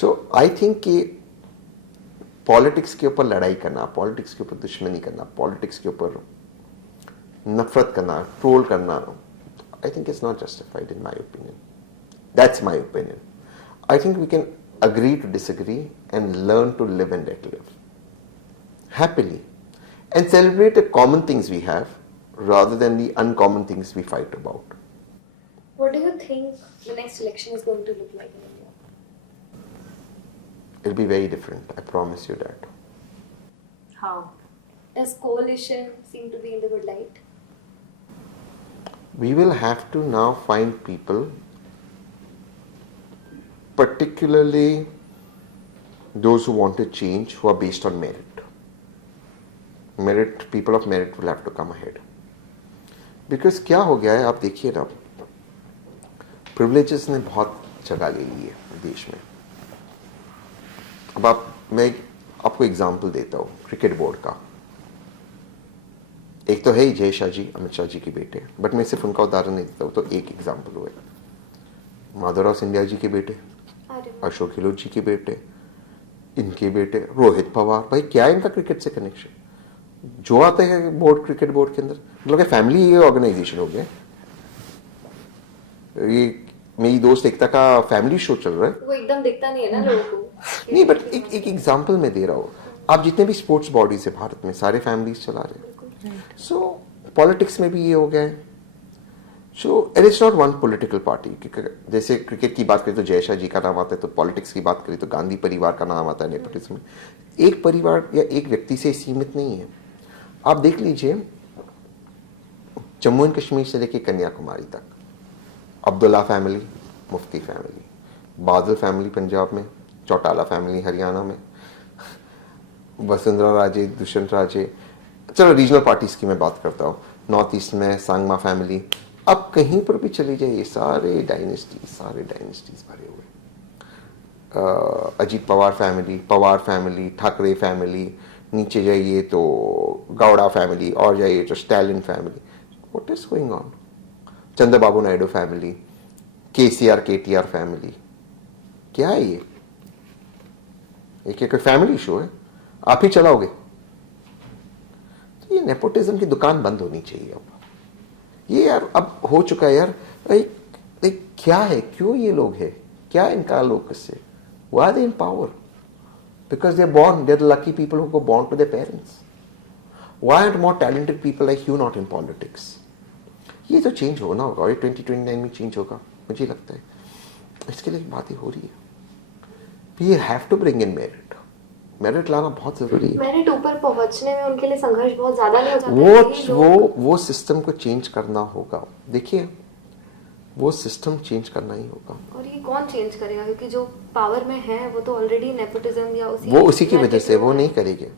So I think कि पॉलिटिक्स के ऊपर लड़ाई करना, पॉलिटिक्स के ऊपर दुश्मनी करना, पॉलिटिक्स के ऊपर नफरत करना, ट्रोल करना, I think it's not justified in my opinion. That's my opinion. I think we can agree to disagree and learn to live and let live happily and celebrate the common things we have rather than the uncommon things we fight about. What do you think the next election is going to look like in India? It'll be very different, I promise you that. How? Does coalition seem to be in the good light? We will have to now find people, particularly those who want to change, who are based on merit. Merit, people of merit will have to come ahead. Because क्या हो गया है, आप देखिए ना, privileges ने बहुत जगह ले ली है देश में. अब मैं आपको एग्जाम्पल देता हूँ क्रिकेट बोर्ड का. एक तो है ही जय शाह जी, अमित शाह जी के बेटे, बट मैं सिर्फ उनका उदाहरण नहीं देता हूँ, तो एक एग्जाम्पल हुए माधवराव सिंधिया जी के बेटे, अशोक गहलोत जी के बेटे, इनके बेटे, रोहित पवार. भाई क्या है इनका क्रिकेट से कनेक्शन? जो आते हैं बोर्ड, क्रिकेट बोर्ड के अंदर, मतलब फैमिली ऑर्गेनाइजेशन हो गया. ये मेरी दोस्त एकता का फैमिली शो चल रहा है. वो एकदम दिखता नहीं है ना लोगों को. नहीं, बट एक एग्जाम्पल मैं दे रहा हूँ. आप जितने भी स्पोर्ट्स बॉडीज है भारत में, सारे फैमिलीज चला रहे हैं. सो पॉलिटिक्स में भी ये हो गया है. So it is not one political party. जैसे क्रिकेट की बात करें तो जय शाह जी का नाम आता है, तो पॉलिटिक्स की बात करें तो गांधी परिवार का नाम आता है नेपोटिज्म में. एक परिवार या एक व्यक्ति से सीमित नहीं है. आप देख लीजिए, जम्मू एंड कश्मीर से लेकर कन्याकुमारी तक, अब्दुल्ला फैमिली, मुफ्ती फैमिली, बादल फैमिली पंजाब में, चौटाला फैमिली हरियाणा में, वसुंधरा राजे, दुष्यंत राजे. चलो रीजनल पार्टीज की मैं बात करता हूँ, नॉर्थ ईस्ट में सांगमा फैमिली. अब कहीं पर भी चली जाइए, सारे डायनेस्टीज भरे हुए. अजीत पवार फैमिली, ठाकरे फैमिली, नीचे जाइए तो गौड़ा फैमिली, और जाइए तो Stalin family. What is going on? Chandrababu Naidu family, KTR family. क्या है ये? एक फैमिली शो है, आप ही चलाओगे? तो ये नेपोटिज्म की दुकान बंद होनी चाहिए. अब ये यार अब हो चुका है यार. क्या है, क्यों ये लोग है, क्या इनका लोग से? Why are they in power? Because they're the lucky people who go born to their parents. Why aren't more talented people like you not in politics? ये तो चेंज होना होगा, और 2029 में चेंज होगा मुझे लगता है. इसके लिए बातें हो रही है. We have to bring in merit. Merit लाना बहुत जरूरी है. मेरिट ऊपर पहुंचने में उनके लिए संघर्ष बहुत ज्यादा नहीं हो जाता. वो सिस्टम को चेंज करना होगा. देखिए, वो सिस्टम चेंज करना ही होगा. और ये कौन चेंज करेगा? क्योंकि जो पावर में है वो तो ऑलरेडी नेपोटिज्म या उसी की वजह से वो नहीं करेंगे.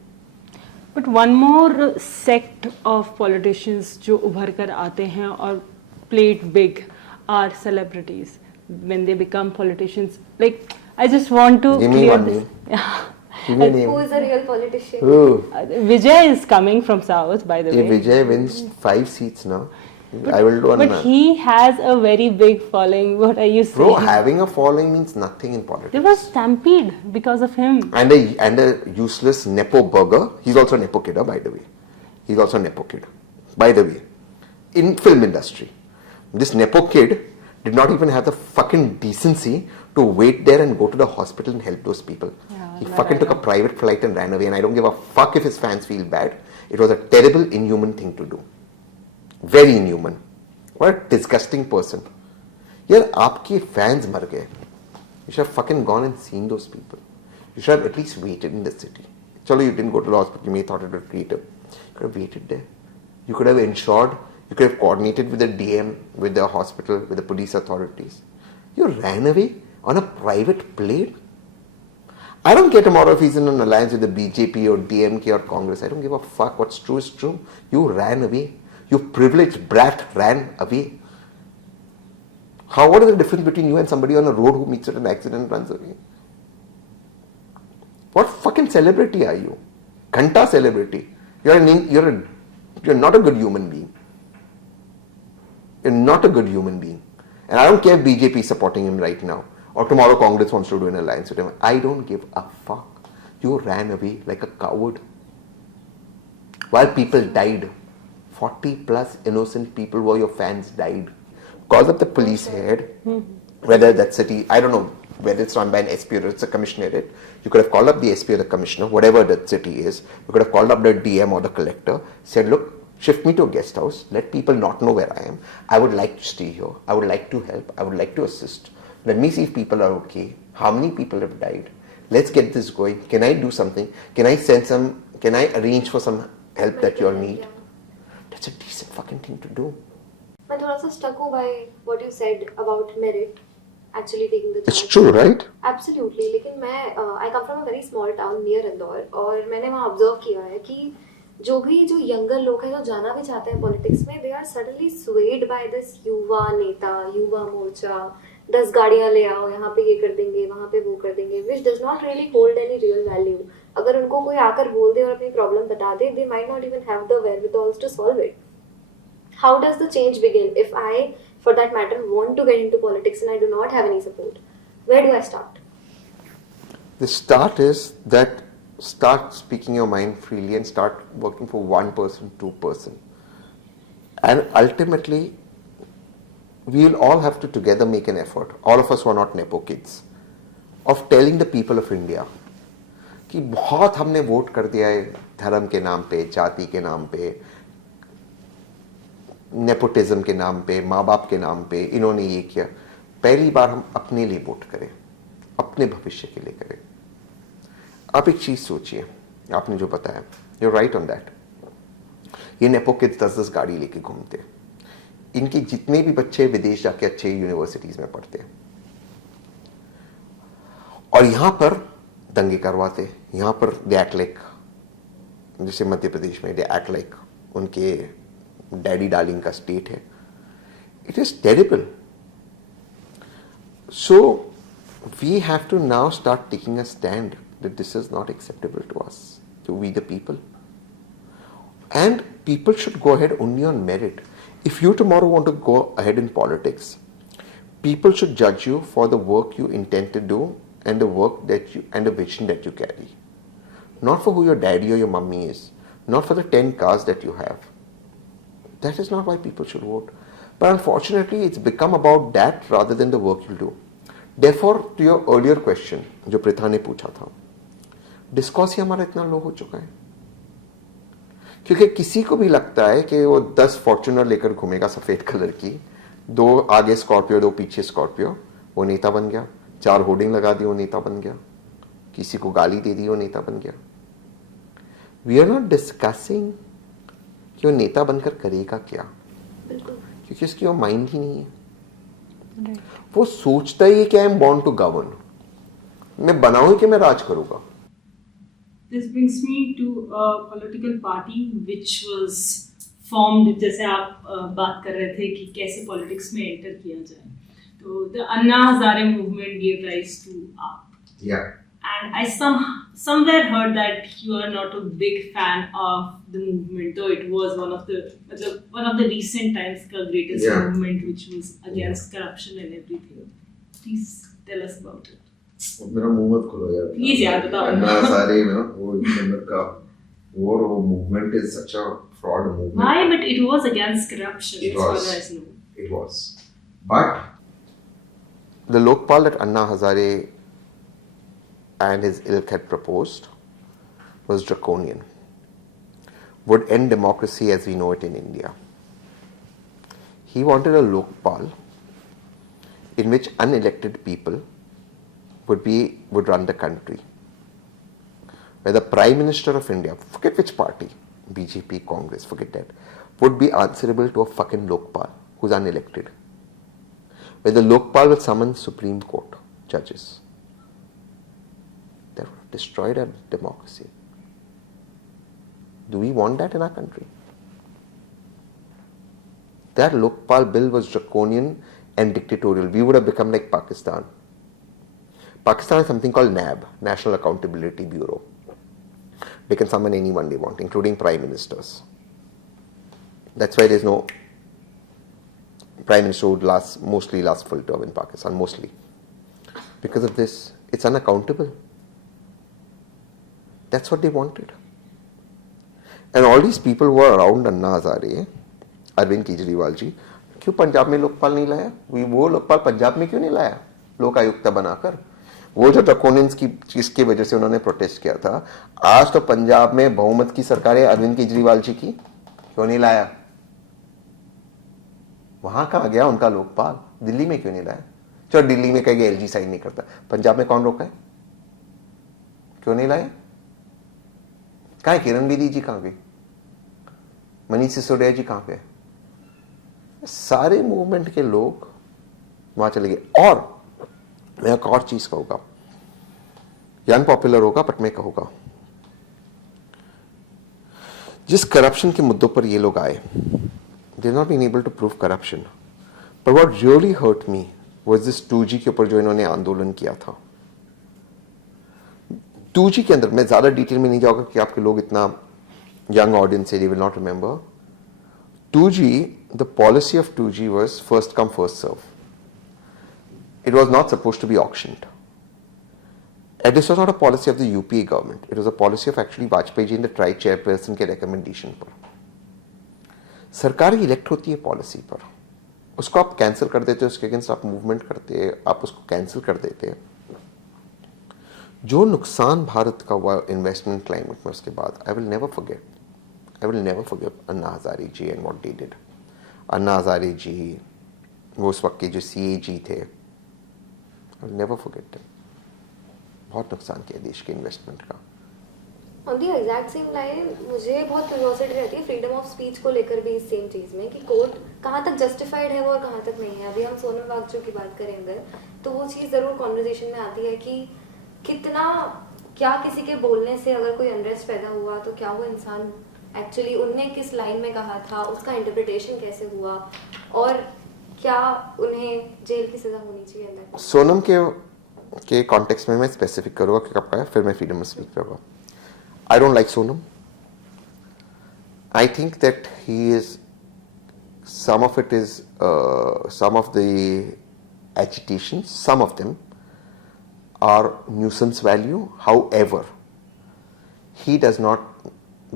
But one more sect of politicians जो उभर कर आते हैं और played big are celebrities when they become politicians. Like I just want to clear this. Who is a real politician? Vijay is coming from South, by the way. If Vijay wins 5 seats now, I will do. But he has a very big following. What are you saying? Bro, having a following means nothing in politics. There was stampede because of him. And a useless nepo burger. He's also a nepo kid, by the way. He's also a nepo kid, by the way. In film industry, this nepo kid did not even have the fucking decency to wait there and go to the hospital and help those people. He fucking took a private flight and ran away, and I don't give a fuck if his fans feel bad. It was a terrible, inhuman thing to do. Very inhuman. What a disgusting person. यार आपके fans मर गए. You should have fucking gone and seen those people. You should have at least waited in the city. चलो, you didn't go to the hospital. You may thought it was creative. You could have waited there. You could have ensured. You could have coordinated with the DM, with the hospital, with the police authorities. You ran away on a private plane. I don't care tomorrow if he's in an alliance with the BJP or DMK or Congress. I don't give a fuck. What's true is true. You ran away. You privileged brat ran away. What is the difference between you and somebody on a road who meets at an accident and runs away? What fucking celebrity are you? Ghanta celebrity. You're not a good human being. You're not a good human being. And I don't care if BJP is supporting him right now, or tomorrow Congress wants to do an alliance with him. I don't give a fuck. You ran away like a coward. While people died, 40 plus innocent people who were your fans died. Calls up the police head, whether that city, I don't know, whether it's run by an SP or it's a commissionerate, you could have called up the SP or the commissioner, whatever that city is. You could have called up the DM or the collector, said, look, shift me to a guest house, let people not know where I am. I would like to stay here. I would like to help. I would like to assist. Let me see if people are okay. How many people have died? Let's get this going. Can I do something? Can I arrange for some help that you all need? That's a decent fucking thing to do. मैं थोड़ा सा stuck हूँ by what you said about merit actually taking the It's charge. true, right? Absolutely. लेकिन मैं I come from a very small town near Indore और मैंने वहाँ observe किया है कि जो भी जो यंगर लोग हैं जो जाना भी चाहते हैं पॉलिटिक्स में, they are suddenly swayed by this युवा नेता, युवा मोर्चा, 10 गाड़ियाँ ले आओ, यहाँ पे ये कर देंगे, वहाँ पे वो कर देंगे, which does not really hold any real value. अगर उनको कोई आकर बोल दे और अपनी प्रॉब्लम बता दे, they might not even have the wherewithal to solve it. How does the change begin if I, for that matter, want to get into politics and I do not have any support? Where do I start? The start is that start speaking your mind freely and start working for one person, two person. And ultimately, we'll all have to together make an effort, all of us who are not Nepo kids, of telling the people of India कि बहुत हमने vote कर दिया है धर्म के नाम पे, जाति के नाम पे, नेपोटिज्म के नाम पे, माँ बाप के नाम पे, इन्होंने ये किया. पहली बार हम अपने लिए वोट करें, अपने भविष्य के लिए करें. आप एक चीज सोचिए, आपने जो बताया, यू राइट ऑन दैट. ये नेपो किड्स 10-10 गाड़ी लेके घूमते हैं. इनके जितने भी बच्चे विदेश जाके अच्छे यूनिवर्सिटीज में पढ़ते हैं और यहां पर दंगे करवाते, यहां पर दे एक्ट लाइक, जैसे मध्य प्रदेश में दे एक्ट लाइक उनके डैडी डार्लिंग का स्टेट है. It is terrible. So we have to now start taking a stand that this is not acceptable to us, to we the people. And people should go ahead only on merit. If you tomorrow want to go ahead in politics, people should judge you for the work you intend to do and the work that you and the vision that you carry. Not for who your daddy or your mummy is, not for the 10 cars that you have. That is not why people should vote. But unfortunately, it's become about that rather than the work you do. Therefore, to your earlier question, जो प्रिथा ने पूछा था, डिस्कॉस ही हमारा इतना लो हो चुका है क्योंकि किसी को भी लगता है कि वो 10 फॉर्च्यूनर लेकर घूमेगा सफेद कलर की, 2 आगे स्कॉर्पियो 2 पीछे स्कॉर्पियो, वो नेता बन गया. 4 होर्डिंग लगा दी, वो नेता बन गया. किसी को गाली दे दी, वो नेता बन गया. वी आर नॉट डिस्कसिंग कि वो नेता बनकर करेगा क्या, क्योंकि उसकी वो माइंड ही नहीं है. वो सोचता ही है कि I am born to govern, मैं बनाऊं कि मैं राज करूंगा. This brings me to a political party which was formed, जैसे आप बात कर रहे थे कि कैसे पॉलिटिक्स में एंटर किया जाए, तो the Anna Hazare movement gave rise to AAP. Yeah. And I somewhere heard that you are not a big fan of the movement, though it was one of the recent times का greatest movement which was against corruption and everything. Please tell us about it. मेरा मुंह मत खोलो यार. Please यार बताओ. अन्ना हजारे में वो नंबर का वो movement is such a fraud movement. Why? But it was against corruption. It was. It was. But the Lokpal that Anna Hazare and his ilk had proposed was draconian. Would end democracy as we know it in India. He wanted a Lokpal in which unelected people would run the country, where the Prime Minister of India, forget which party, BJP, Congress, forget that, would be answerable to a fucking Lokpal who's unelected, where the Lokpal will summon Supreme Court judges. That would have destroyed our democracy. Do we want that in our country? That Lokpal bill was draconian and dictatorial. We would have become like Pakistan. Pakistan has something called NAB, National Accountability Bureau. They can summon anyone they want, including prime ministers. That's why there's no prime minister would mostly last full term in Pakistan, mostly. Because of this, it's unaccountable. That's what they wanted. And all these people who are around Anna Hazare, Arvind Kejriwal ji, क्यों पंजाब में लोकपाल नहीं लाया? वो लोकपाल पंजाब में क्यों नहीं लाया लोक आयुक्त बनाकर? वो जो ड्रकोनियंस की चीज की वजह से उन्होंने प्रोटेस्ट किया था, आज तो पंजाब में बहुमत की सरकार है अरविंद केजरीवाल जी की, क्यों नहीं लाया? वहां कहां गया उनका लोकपाल? दिल्ली में क्यों नहीं लाया? चलो दिल्ली में कहेंगे एलजी साइन नहीं करता, पंजाब में कौन रोका है? क्यों नहीं लाया? कहां है किरण बेदी जी? कहां गई? मनीष सिसोदिया जी कहां पे? सारे मूवमेंट के लोग वहां चले गए। और मैं एक और चीज कहूंगा, ये अनपॉपुलर होगा बट मैं कहूंगा, जिस करप्शन के मुद्दों पर ये लोग आए, they not been able to prove corruption, but what really hurt me was this 2G के ऊपर जो इन्होंने आंदोलन किया था। 2G के अंदर मैं ज्यादा डिटेल में नहीं जाऊंगा कि आपके लोग इतना यंग ऑडियंस है, they will not remember. 2G, the policy of 2G was first come first serve. It was not supposed to be auctioned. And this was not a policy of the UPA government. It was a policy of actually Vajpayee ji and the tri chairperson के recommendation पर। सरकार elect होती है policy पर, उसको आप cancel कर देते हो, उसके अगेंस्ट आप मूवमेंट करते हैं, आप उसको कैंसिल कर देते हैं। जो नुकसान भारत का हुआ इन्वेस्टमेंट क्लाइमेट में उसके बाद, I will never forget Anna Hazare ji and what they did. Anna Hazare ji वो उस वक्त के जो CAG थे, I will never forget them. बहुत नुकसान किया देश के इन्वेस्टमेंट का। On the exact same line मुझे बहुत क्यूरियोसिटी रहती है फ्रीडम ऑफ स्पीच को लेकर भी इस सेम चीज़ में कि कोर्ट कहाँ तक जस्टिफाइड है वो और कहाँ तक नहीं है। अभी हम सोनम वांगचुक की बात करें अगर, तो वो चीज़ ज़रूर कॉन्वर्जेशन में आती है कि कितना, क्या किसी के बोलने से अगर कोई अनरेस्ट पैदा हुआ तो क्या वो इंसान एक्चुअली उनने किस लाइन में कहा था, उसका इंटरप्रिटेशन कैसे हुआ, और क्या उन्हें जेल की सज़ा होनी चाहिए। सोनम के कॉन्टेक्स्ट में मैं स्पेसिफिक करूँगा कि कब का है, फिर मैं फ्रीडम ऑफ स्पीच पे होगा। I don't like Sonam. I think that he is, some of it is, some of the agitations, some of them are nuisance value. However, he does not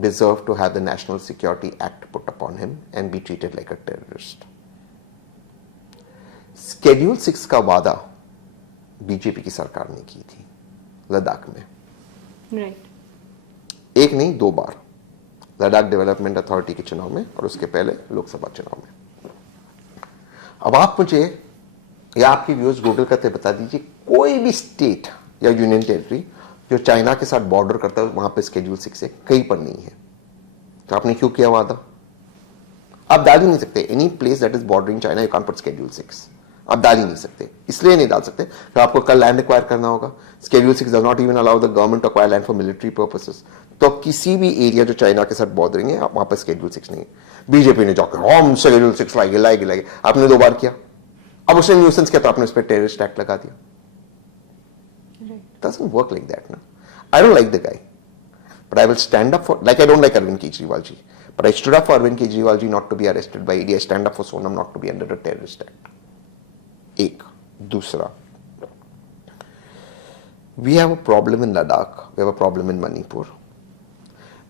deserve to have the National Security Act put upon him and be treated like a terrorist. Schedule 6 का वादा BJP की सरकार ने की थी लद्दाख में। Right. एक नहीं 2 बार, लद्दाख डेवलपमेंट अथॉरिटी के चुनाव में और उसके पहले लोकसभा चुनाव में। अब आप मुझे या आपके व्यूअर्स गूगल करते बता दीजिए कोई भी स्टेट या यूनियन टेरिटरी जो चाइना के साथ बॉर्डर करता है वहां पे स्केड्यूल 6 है, कहीं पर नहीं है। तो आपने क्यों किया वादा? आप डाल ही नहीं सकते। Any place that is bordering China you can't put schedule 6, आप डाल ही नहीं सकते। इसलिए नहीं डाल सकते तो आपको कल लैंड एक्वायर करना होगा। Schedule 6 does not even allow the government to acquire land for military purposes. तो किसी भी एरिया जो चाइना के साथ बॉर्डरिंग है वहां पर स्केड्यूल 6 नहीं है। बीजेपी ने जाकर हम स्केड्यूल 6 लाएंगे, आपने 2 बार किया। अब उसने न्यूसेंस किया तो आपने उस पर टेररिस्ट एक्ट लगा दिया। Doesn't work like that, no. I don't like the guy, but I will stand up for, like I don't like Arvind Kejriwal ji, but I stood up for Arvind Kejriwal ji not to be arrested by ED. I stand up for Sonam not to be under a terrorist act. एक दूसरा, we have a problem in Ladakh, we have a problem in Manipur,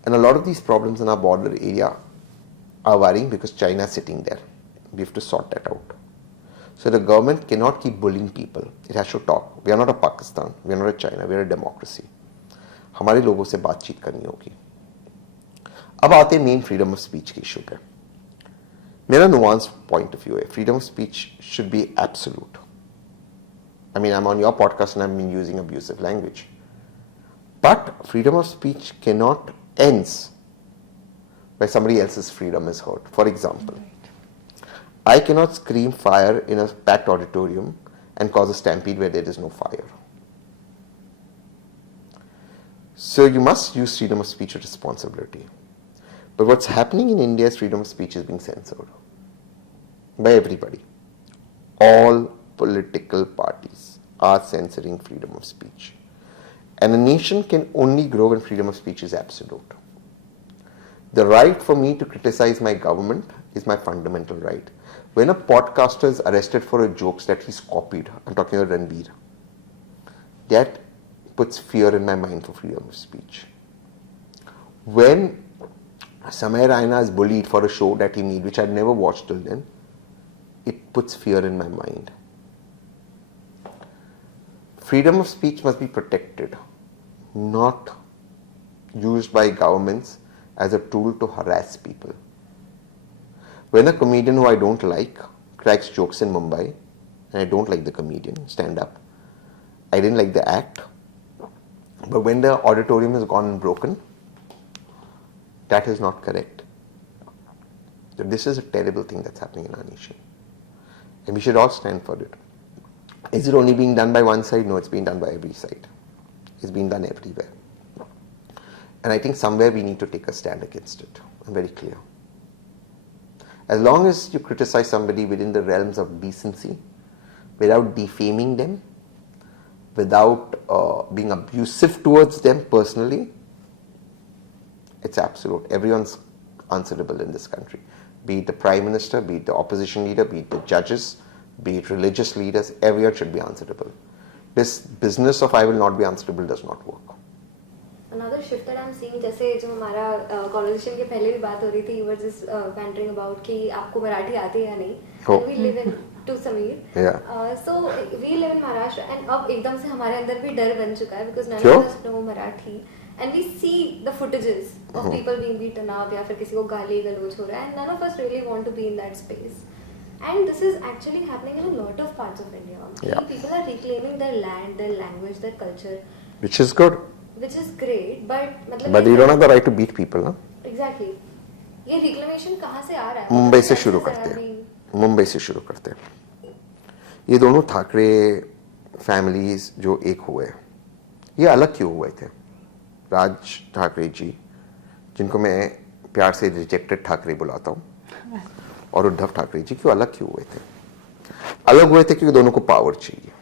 and a lot of these problems in our border area are worrying because China is sitting there. We have to sort that out. So the government cannot keep bullying people. It has to talk. We are not a Pakistan. We are not a China. We are a democracy. हमारे लोगों से बातचीत करनी होगी। अब आते हैं main freedom of speech के इशू पे। मेरा नुआंस पॉइंट ऑफ व्यू है, freedom of speech should be absolute. I mean, I'm on your podcast and I've been using abusive language. But freedom of speech cannot ends where somebody else's freedom is hurt. For example, I cannot scream fire in a packed auditorium and cause a stampede where there is no fire. So you must use freedom of speech with responsibility. But what's happening in India is freedom of speech is being censored by everybody. All political parties are censoring freedom of speech. And a nation can only grow when freedom of speech is absolute. The right for me to criticize my government is my fundamental right. When a podcaster is arrested for a joke that he's copied, I'm talking about Ranveer, that puts fear in my mind for freedom of speech. When Samay Raina is bullied for a show that he made, which I'd never watched till then, it puts fear in my mind. freedom of speech must be protected, not used by governments as a tool to harass people. When a comedian who I don't like cracks jokes in Mumbai, and I don't like the comedian, stand up, I didn't like the act, but when the auditorium has gone and broken, that is not correct. So this is a terrible thing that's happening in our nation, and we should all stand for it. Is it only being done by one side? No, it's being done by every side. It's being done everywhere. And I think somewhere we need to take a stand against it. I'm very clear. As long as you criticize somebody within the realms of decency, without defaming them, without being abusive towards them personally, it's absolute. Everyone's answerable in this country. Be it the Prime Minister, be it the opposition leader, be it the judges, be it religious leaders, everyone should be answerable. This business of I will not be answerable does not work. Another shift that I'm seeing, जैसे जो हमारा conversation के पहले भी बात हो रही थी, you were just bantering about कि आपको मराठी आती है या नहीं. Oh. And we live in to Sameer. Yeah. So we live in Maharashtra, and अब एकदम से हमारे अंदर भी डर बन चुका है because none क्यों? of us know Marathi, and we see the footages of people being beaten up या फिर किसी को गाली गलौज हो रहा है, and none of us really want to be in that space. And this is actually happening in a lot of parts of India. Yeah. People are reclaiming their land, their language, their culture, Which is good. which is great, but मतलब But you don't have the right to beat people, huh? Exactly. ये reclamation कहाँ से आ रहा है? मुंबई से Taxes शुरू are करते हैं. being- मुंबई से शुरू करते हैं. ये दोनों ठाकरे फैमिलीज जो एक हुए, ये अलग क्यों हुए थे? राज ठाकरे जी, जिनको मैं प्यार से रिजेक्टेड ठाकरे बुलाता हूँ, और उद्धव ठाकरे जी क्यों अलग क्यों हुए थे? अलग हुए थे क्योंकि दोनों को पावर चाहिए.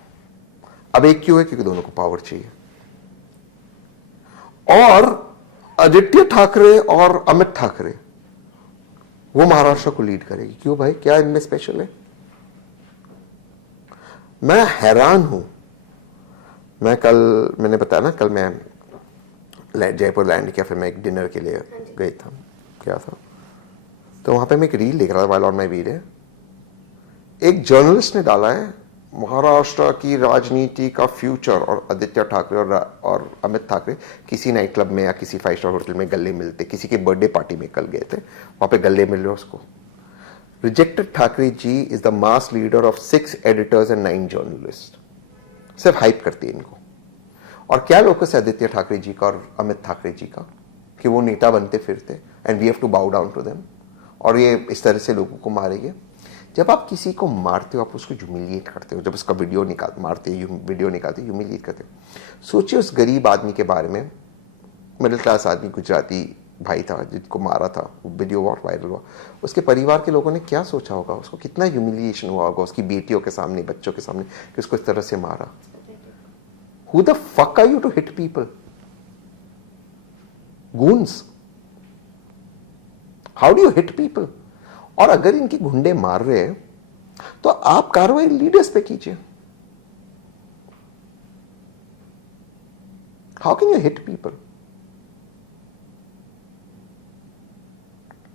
अब एक क्यों है? क्योंकि दोनों को पावर चाहिए. और आदित्य ठाकरे और अमित ठाकरे वो महाराष्ट्र को लीड करेगी. क्यों भाई, क्या इनमें स्पेशल है? मैं हैरान हूं. मैंने बताया ना, कल मैं जयपुर लैंड किया, फिर मैं एक डिनर के लिए गया था. क्या था, तो वहां पे मैं एक रील देख रहा था, वाइल ऑन माय वीडियो. एक जर्नलिस्ट ने डाला है महाराष्ट्र की राजनीति का फ्यूचर, और आदित्य ठाकरे और अमित ठाकरे किसी नाइट क्लब में या किसी 5 स्टार होटल में गले मिलते, किसी के बर्थडे पार्टी में कल गए थे, वहां पे गले मिल रहे उसको. Rejected Thackeray ji is the mass leader of 6 editors and 9 journalist. सिर्फ हाइप करती है इनको. और क्या लोकस है आदित्य ठाकरे जी का और अमित ठाकरे जी का कि वो नेता बनते फिरते, and we have to bow down to them, और ये इस तरह से लोगों को मारेंगे. जब आप किसी को मारते हो, आप उसको ह्यूमिलिएट करते हो. जब उसका वीडियो निकालते ह्यूमिलिएट करते हो. सोचिए उस गरीब आदमी के बारे में, मिडिल क्लास आदमी, गुजराती भाई था जिसको मारा था, वीडियो बहुत वायरल हुआ. उसके परिवार के लोगों ने क्या सोचा होगा, उसको कितना ह्यूमिलिएशन हुआ होगा उसकी बेटियों के सामने, बच्चों के सामने, कि उसको इस तरह से मारा. Who the fuck are you to hit people? Goons. How do you hit people? और अगर इनके गुंडे मार रहे हैं तो आप कार्रवाई लीडर्स पे कीजिए. How can you hit people?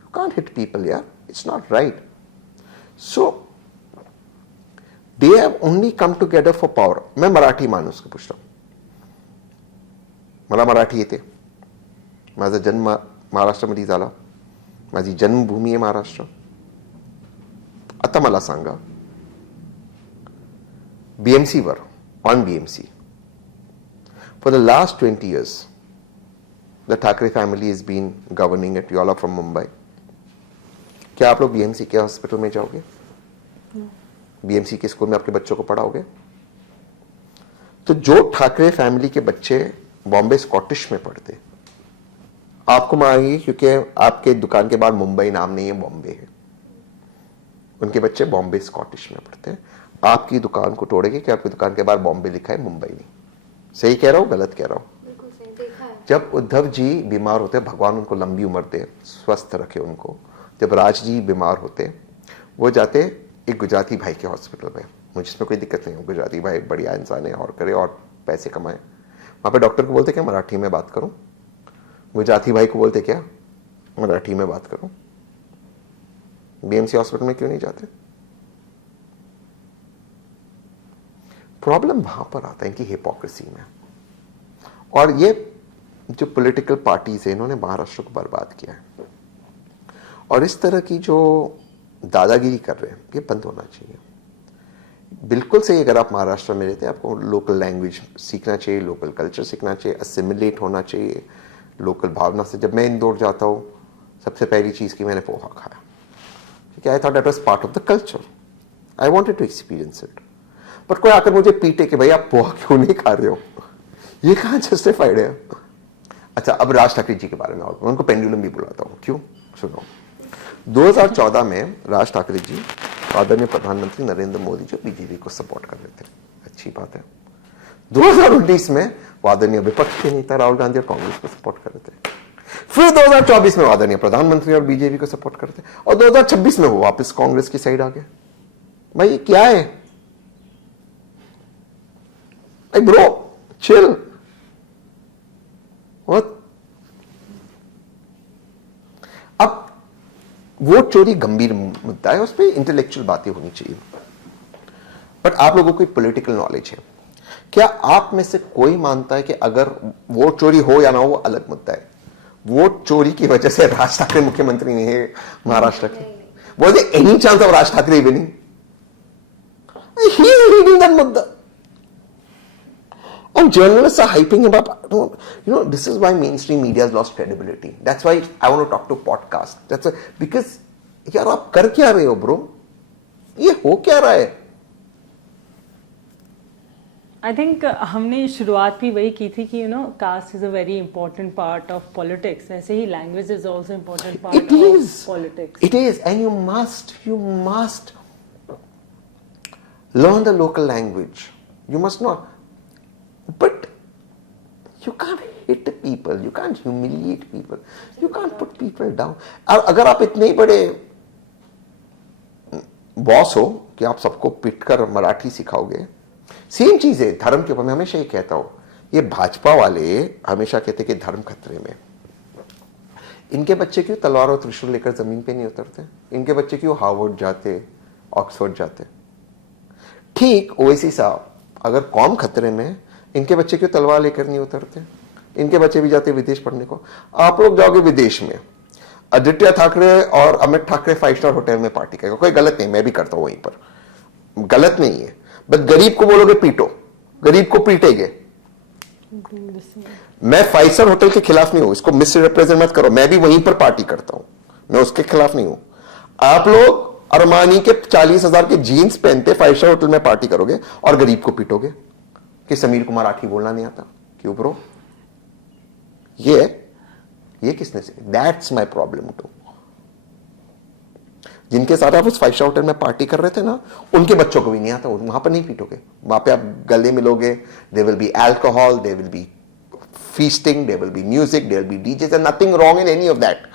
You can't hit people, yeah? It's not right. So, they have only come together for power. मैं मराठी माणूस को पूछता हूं. मला मराठी येते. माझा जन्म महाराष्ट्रामध्ये झाला. माझी जन्मभूमी आहे महाराष्ट्र. आता मला सांगा, BMC were, on BMC, for the last 20 years, the Thackeray family has been governing it. You all are from Mumbai. क्या आप लोग BMC के हॉस्पिटल में जाओगे? BMC के स्कूल में आपके बच्चों को पढ़ाओगे? तो जो ठाकरे फैमिली के बच्चे बॉम्बे स्कॉटिश में पढ़ते, आपको मारेंगे क्योंकि आपके दुकान के बाद मुंबई नाम नहीं है, बॉम्बे है. उनके बच्चे बॉम्बे स्कॉटिश में पढ़ते हैं. आपकी दुकान को तोड़ेंगे कि आपकी दुकान के बाद बॉम्बे लिखा है, मुंबई नहीं. सही कह रहा हूं, गलत कह रहा हूं? बिल्कुल सही, देखा है. जब उद्धव जी बीमार होते, भगवान उनको लंबी उम्र दे, स्वस्थ रखे उनको. जब राज जी बीमार होते, वो जाते एक गुजराती भाई के हॉस्पिटल में. मुझे इसमें कोई दिक्कत नहीं है, गुजराती भाई बढ़िया इंसान है और करे और पैसे कमाए. वहां पे डॉक्टर को बोलते क्या मराठी में बात करूं? गुजराती भाई को बोलते क्या मराठी में बात करूं? BMC हॉस्पिटल में क्यों नहीं जाते? प्रॉब्लम वहां पर आता है इनकी हिपोक्रेसी में। और ये जो पॉलिटिकल पार्टीज है इन्होंने महाराष्ट्र को बर्बाद किया है, और इस तरह की जो दादागिरी कर रहे हैं ये बंद होना चाहिए। बिल्कुल सही, अगर आप महाराष्ट्र में रहते हैं आपको लोकल लैंग्वेज सीखना चाहिए, लोकल कल्चर सीखना चाहिए, असिमिलेट होना चाहिए लोकल भावना से। जब मैं इंदौर जाता हूँ सबसे पहली चीज़ की मैंने पोहा खाया, क्योंकि I thought that was part of the culture, I wanted to experience it. But कोई आकर मुझे पीटे कि भाई आप पोहा क्यों नहीं खा रहे हो, ये कहाँ जस्टिफाइड है। अच्छा, अब राज ठाकरे जी के बारे में मैं उनको पेंडुलम भी बुलाता हूँ, क्यों? सुनो, 2014 में राज ठाकरे जी आदरणीय प्रधानमंत्री नरेंद्र मोदी जो बीजेपी को सपोर्ट कर रहे थे, अच्छी बात है। 2019 में आदरणीय विपक्ष के नेता राहुल गांधी और कांग्रेस को सपोर्ट कर रहे थे। फिर 2024 में आदरणीय प्रधानमंत्री और बीजेपी को सपोर्ट कर रहे थे, और 2026 में वो वापस कांग्रेस की साइड आ गए। भाई ये क्या है? Bro chill. अब वोट चोरी गंभीर मुद्दा है, उस पर इंटेलेक्चुअल बातें होनी चाहिए। बट आप लोगों को पॉलिटिकल नॉलेज है क्या? आप में से कोई मानता है कि अगर वोट चोरी हो या ना हो वो अलग मुद्दा है, वोट चोरी की वजह से राज ठाकरे मुख्यमंत्री नहीं है महाराष्ट्र के? Was there any chance of Raj Thackeray winning? He is leading that mudda. And journalists are hyping him up. This is why mainstream media has lost credibility. That's why I want to talk to podcast. That's why, because यार आप कर क्या रहे हो bro? ये हो क्या रहा है? आई थिंक हमने शुरुआत भी वही की थी कि caste is a very important part of politics, ऐसे ही language is also important part of politics. It is, and you must learn the local language. You must not. But you can't hit people, you can't humiliate people, you can't put people down. अगर आप इतने ही बड़े boss हो कि आप सबको Pitkar Marathi सिखाओगे, same चीज है धर्म के ऊपर। मैं हमेशा ये कहता हूं, ये भाजपा वाले हमेशा कहते कि धर्म खतरे में। इनके बच्चे क्यों तलवार और त्रिशूल लेकर जमीन पे नहीं उतरते? इनके बच्चे क्यों हार्वर्ड जाते, ऑक्सफोर्ड जाते? ठीक ओवैसी साहब, अगर कौम खतरे में, इनके बच्चे क्यों तलवार लेकर नहीं उतरते? इनके बच्चे भी जाते विदेश पढ़ने को। आप लोग जाओगे विदेश में, आदित्य ठाकरे और अमित ठाकरे 5 स्टार होटल में पार्टी करेगा, कोई गलत नहीं, मैं भी करता हूं वहीं पर, गलत नहीं है। बस गरीब को बोलोगे पीटो, गरीब को पीटेगे। मैं 5 स्टार होटल के खिलाफ नहीं हूं, इसको मिस रिप्रेजेंट मत करो, मैं भी वहीं पर पार्टी करता हूं, मैं उसके खिलाफ नहीं हूं। आप लोग अरमानी के 40,000 के जीन्स पहनते 5 स्टार होटल में पार्टी करोगे और गरीब को पीटोगे कि समीर को मराठी बोलना नहीं आता। क्यों ब्रो? ये किसने से? That's my problem too. जिनके साथ आप उस 5 स्टार होटल में पार्टी कर रहे थे ना, उनके बच्चों को भी नहीं आता, वहां पर नहीं पीटोगे, वहां पे आप गले मिलोगे। There will be alcohol, there will be feasting, there will be music, there will be DJs, and nothing wrong in any of that.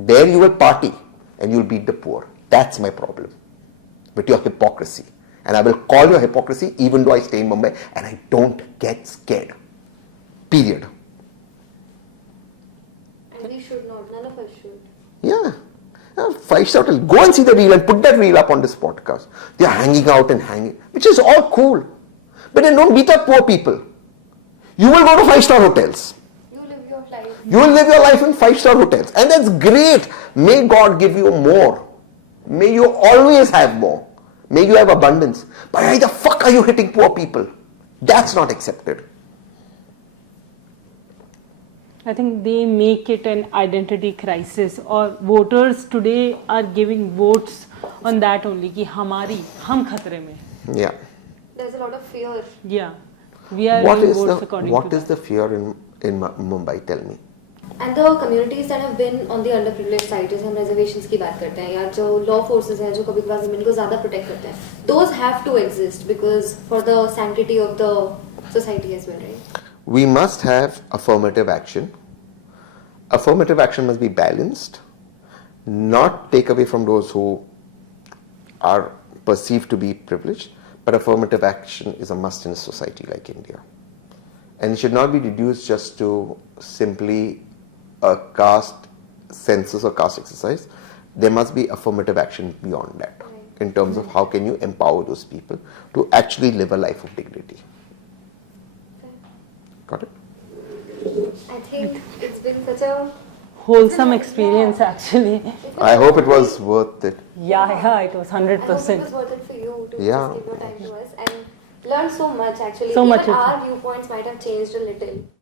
There you will party and you will beat the poor. That's my problem with your hypocrisy. And I will call your hypocrisy even though I stay in Mumbai and I don't get scared. Period. And we should not. None of us should. Yeah. 5 star hotel. Go and see the reel and put that reel up on this podcast. They are hanging out and hanging, which is all cool. But then don't beat up poor people. You will go to 5 star hotels. You live your life. You will live your life in 5 star hotels. And that's great. May God give you more. May you always have more. May you have abundance. But why the fuck are you hitting poor people? That's not accepted. I think they make it an identity crisis, or voters today are giving votes on that only कि हम खतरे में. Yeah. There's a lot of fear. Yeah. We are What giving is votes the according what to is that. the fear in Mumbai? Tell me. And the communities that have been on the underprivileged side, जैसे हम reservations की बात करते हैं, या जो law forces हैं जो कभी-कभार ज़मीन को ज़्यादा protect करते हैं, those have to exist because for the sanctity of the society as well, right? We must have affirmative action. Affirmative action must be balanced, not take away from those who are perceived to be privileged, but affirmative action is a must in a society like India. And it should not be reduced just to simply a caste census or caste exercise. There must be affirmative action beyond that. Right. in terms of how can you empower those people to actually live a life of dignity. Got it? I think it's been such a Wholesome experience, actually. I hope it was worth it. Yeah, it was I hope it 100%. was worth it for you to Yeah. just give your time to us and learn so much actually. So Even much. our viewpoints might have changed a little.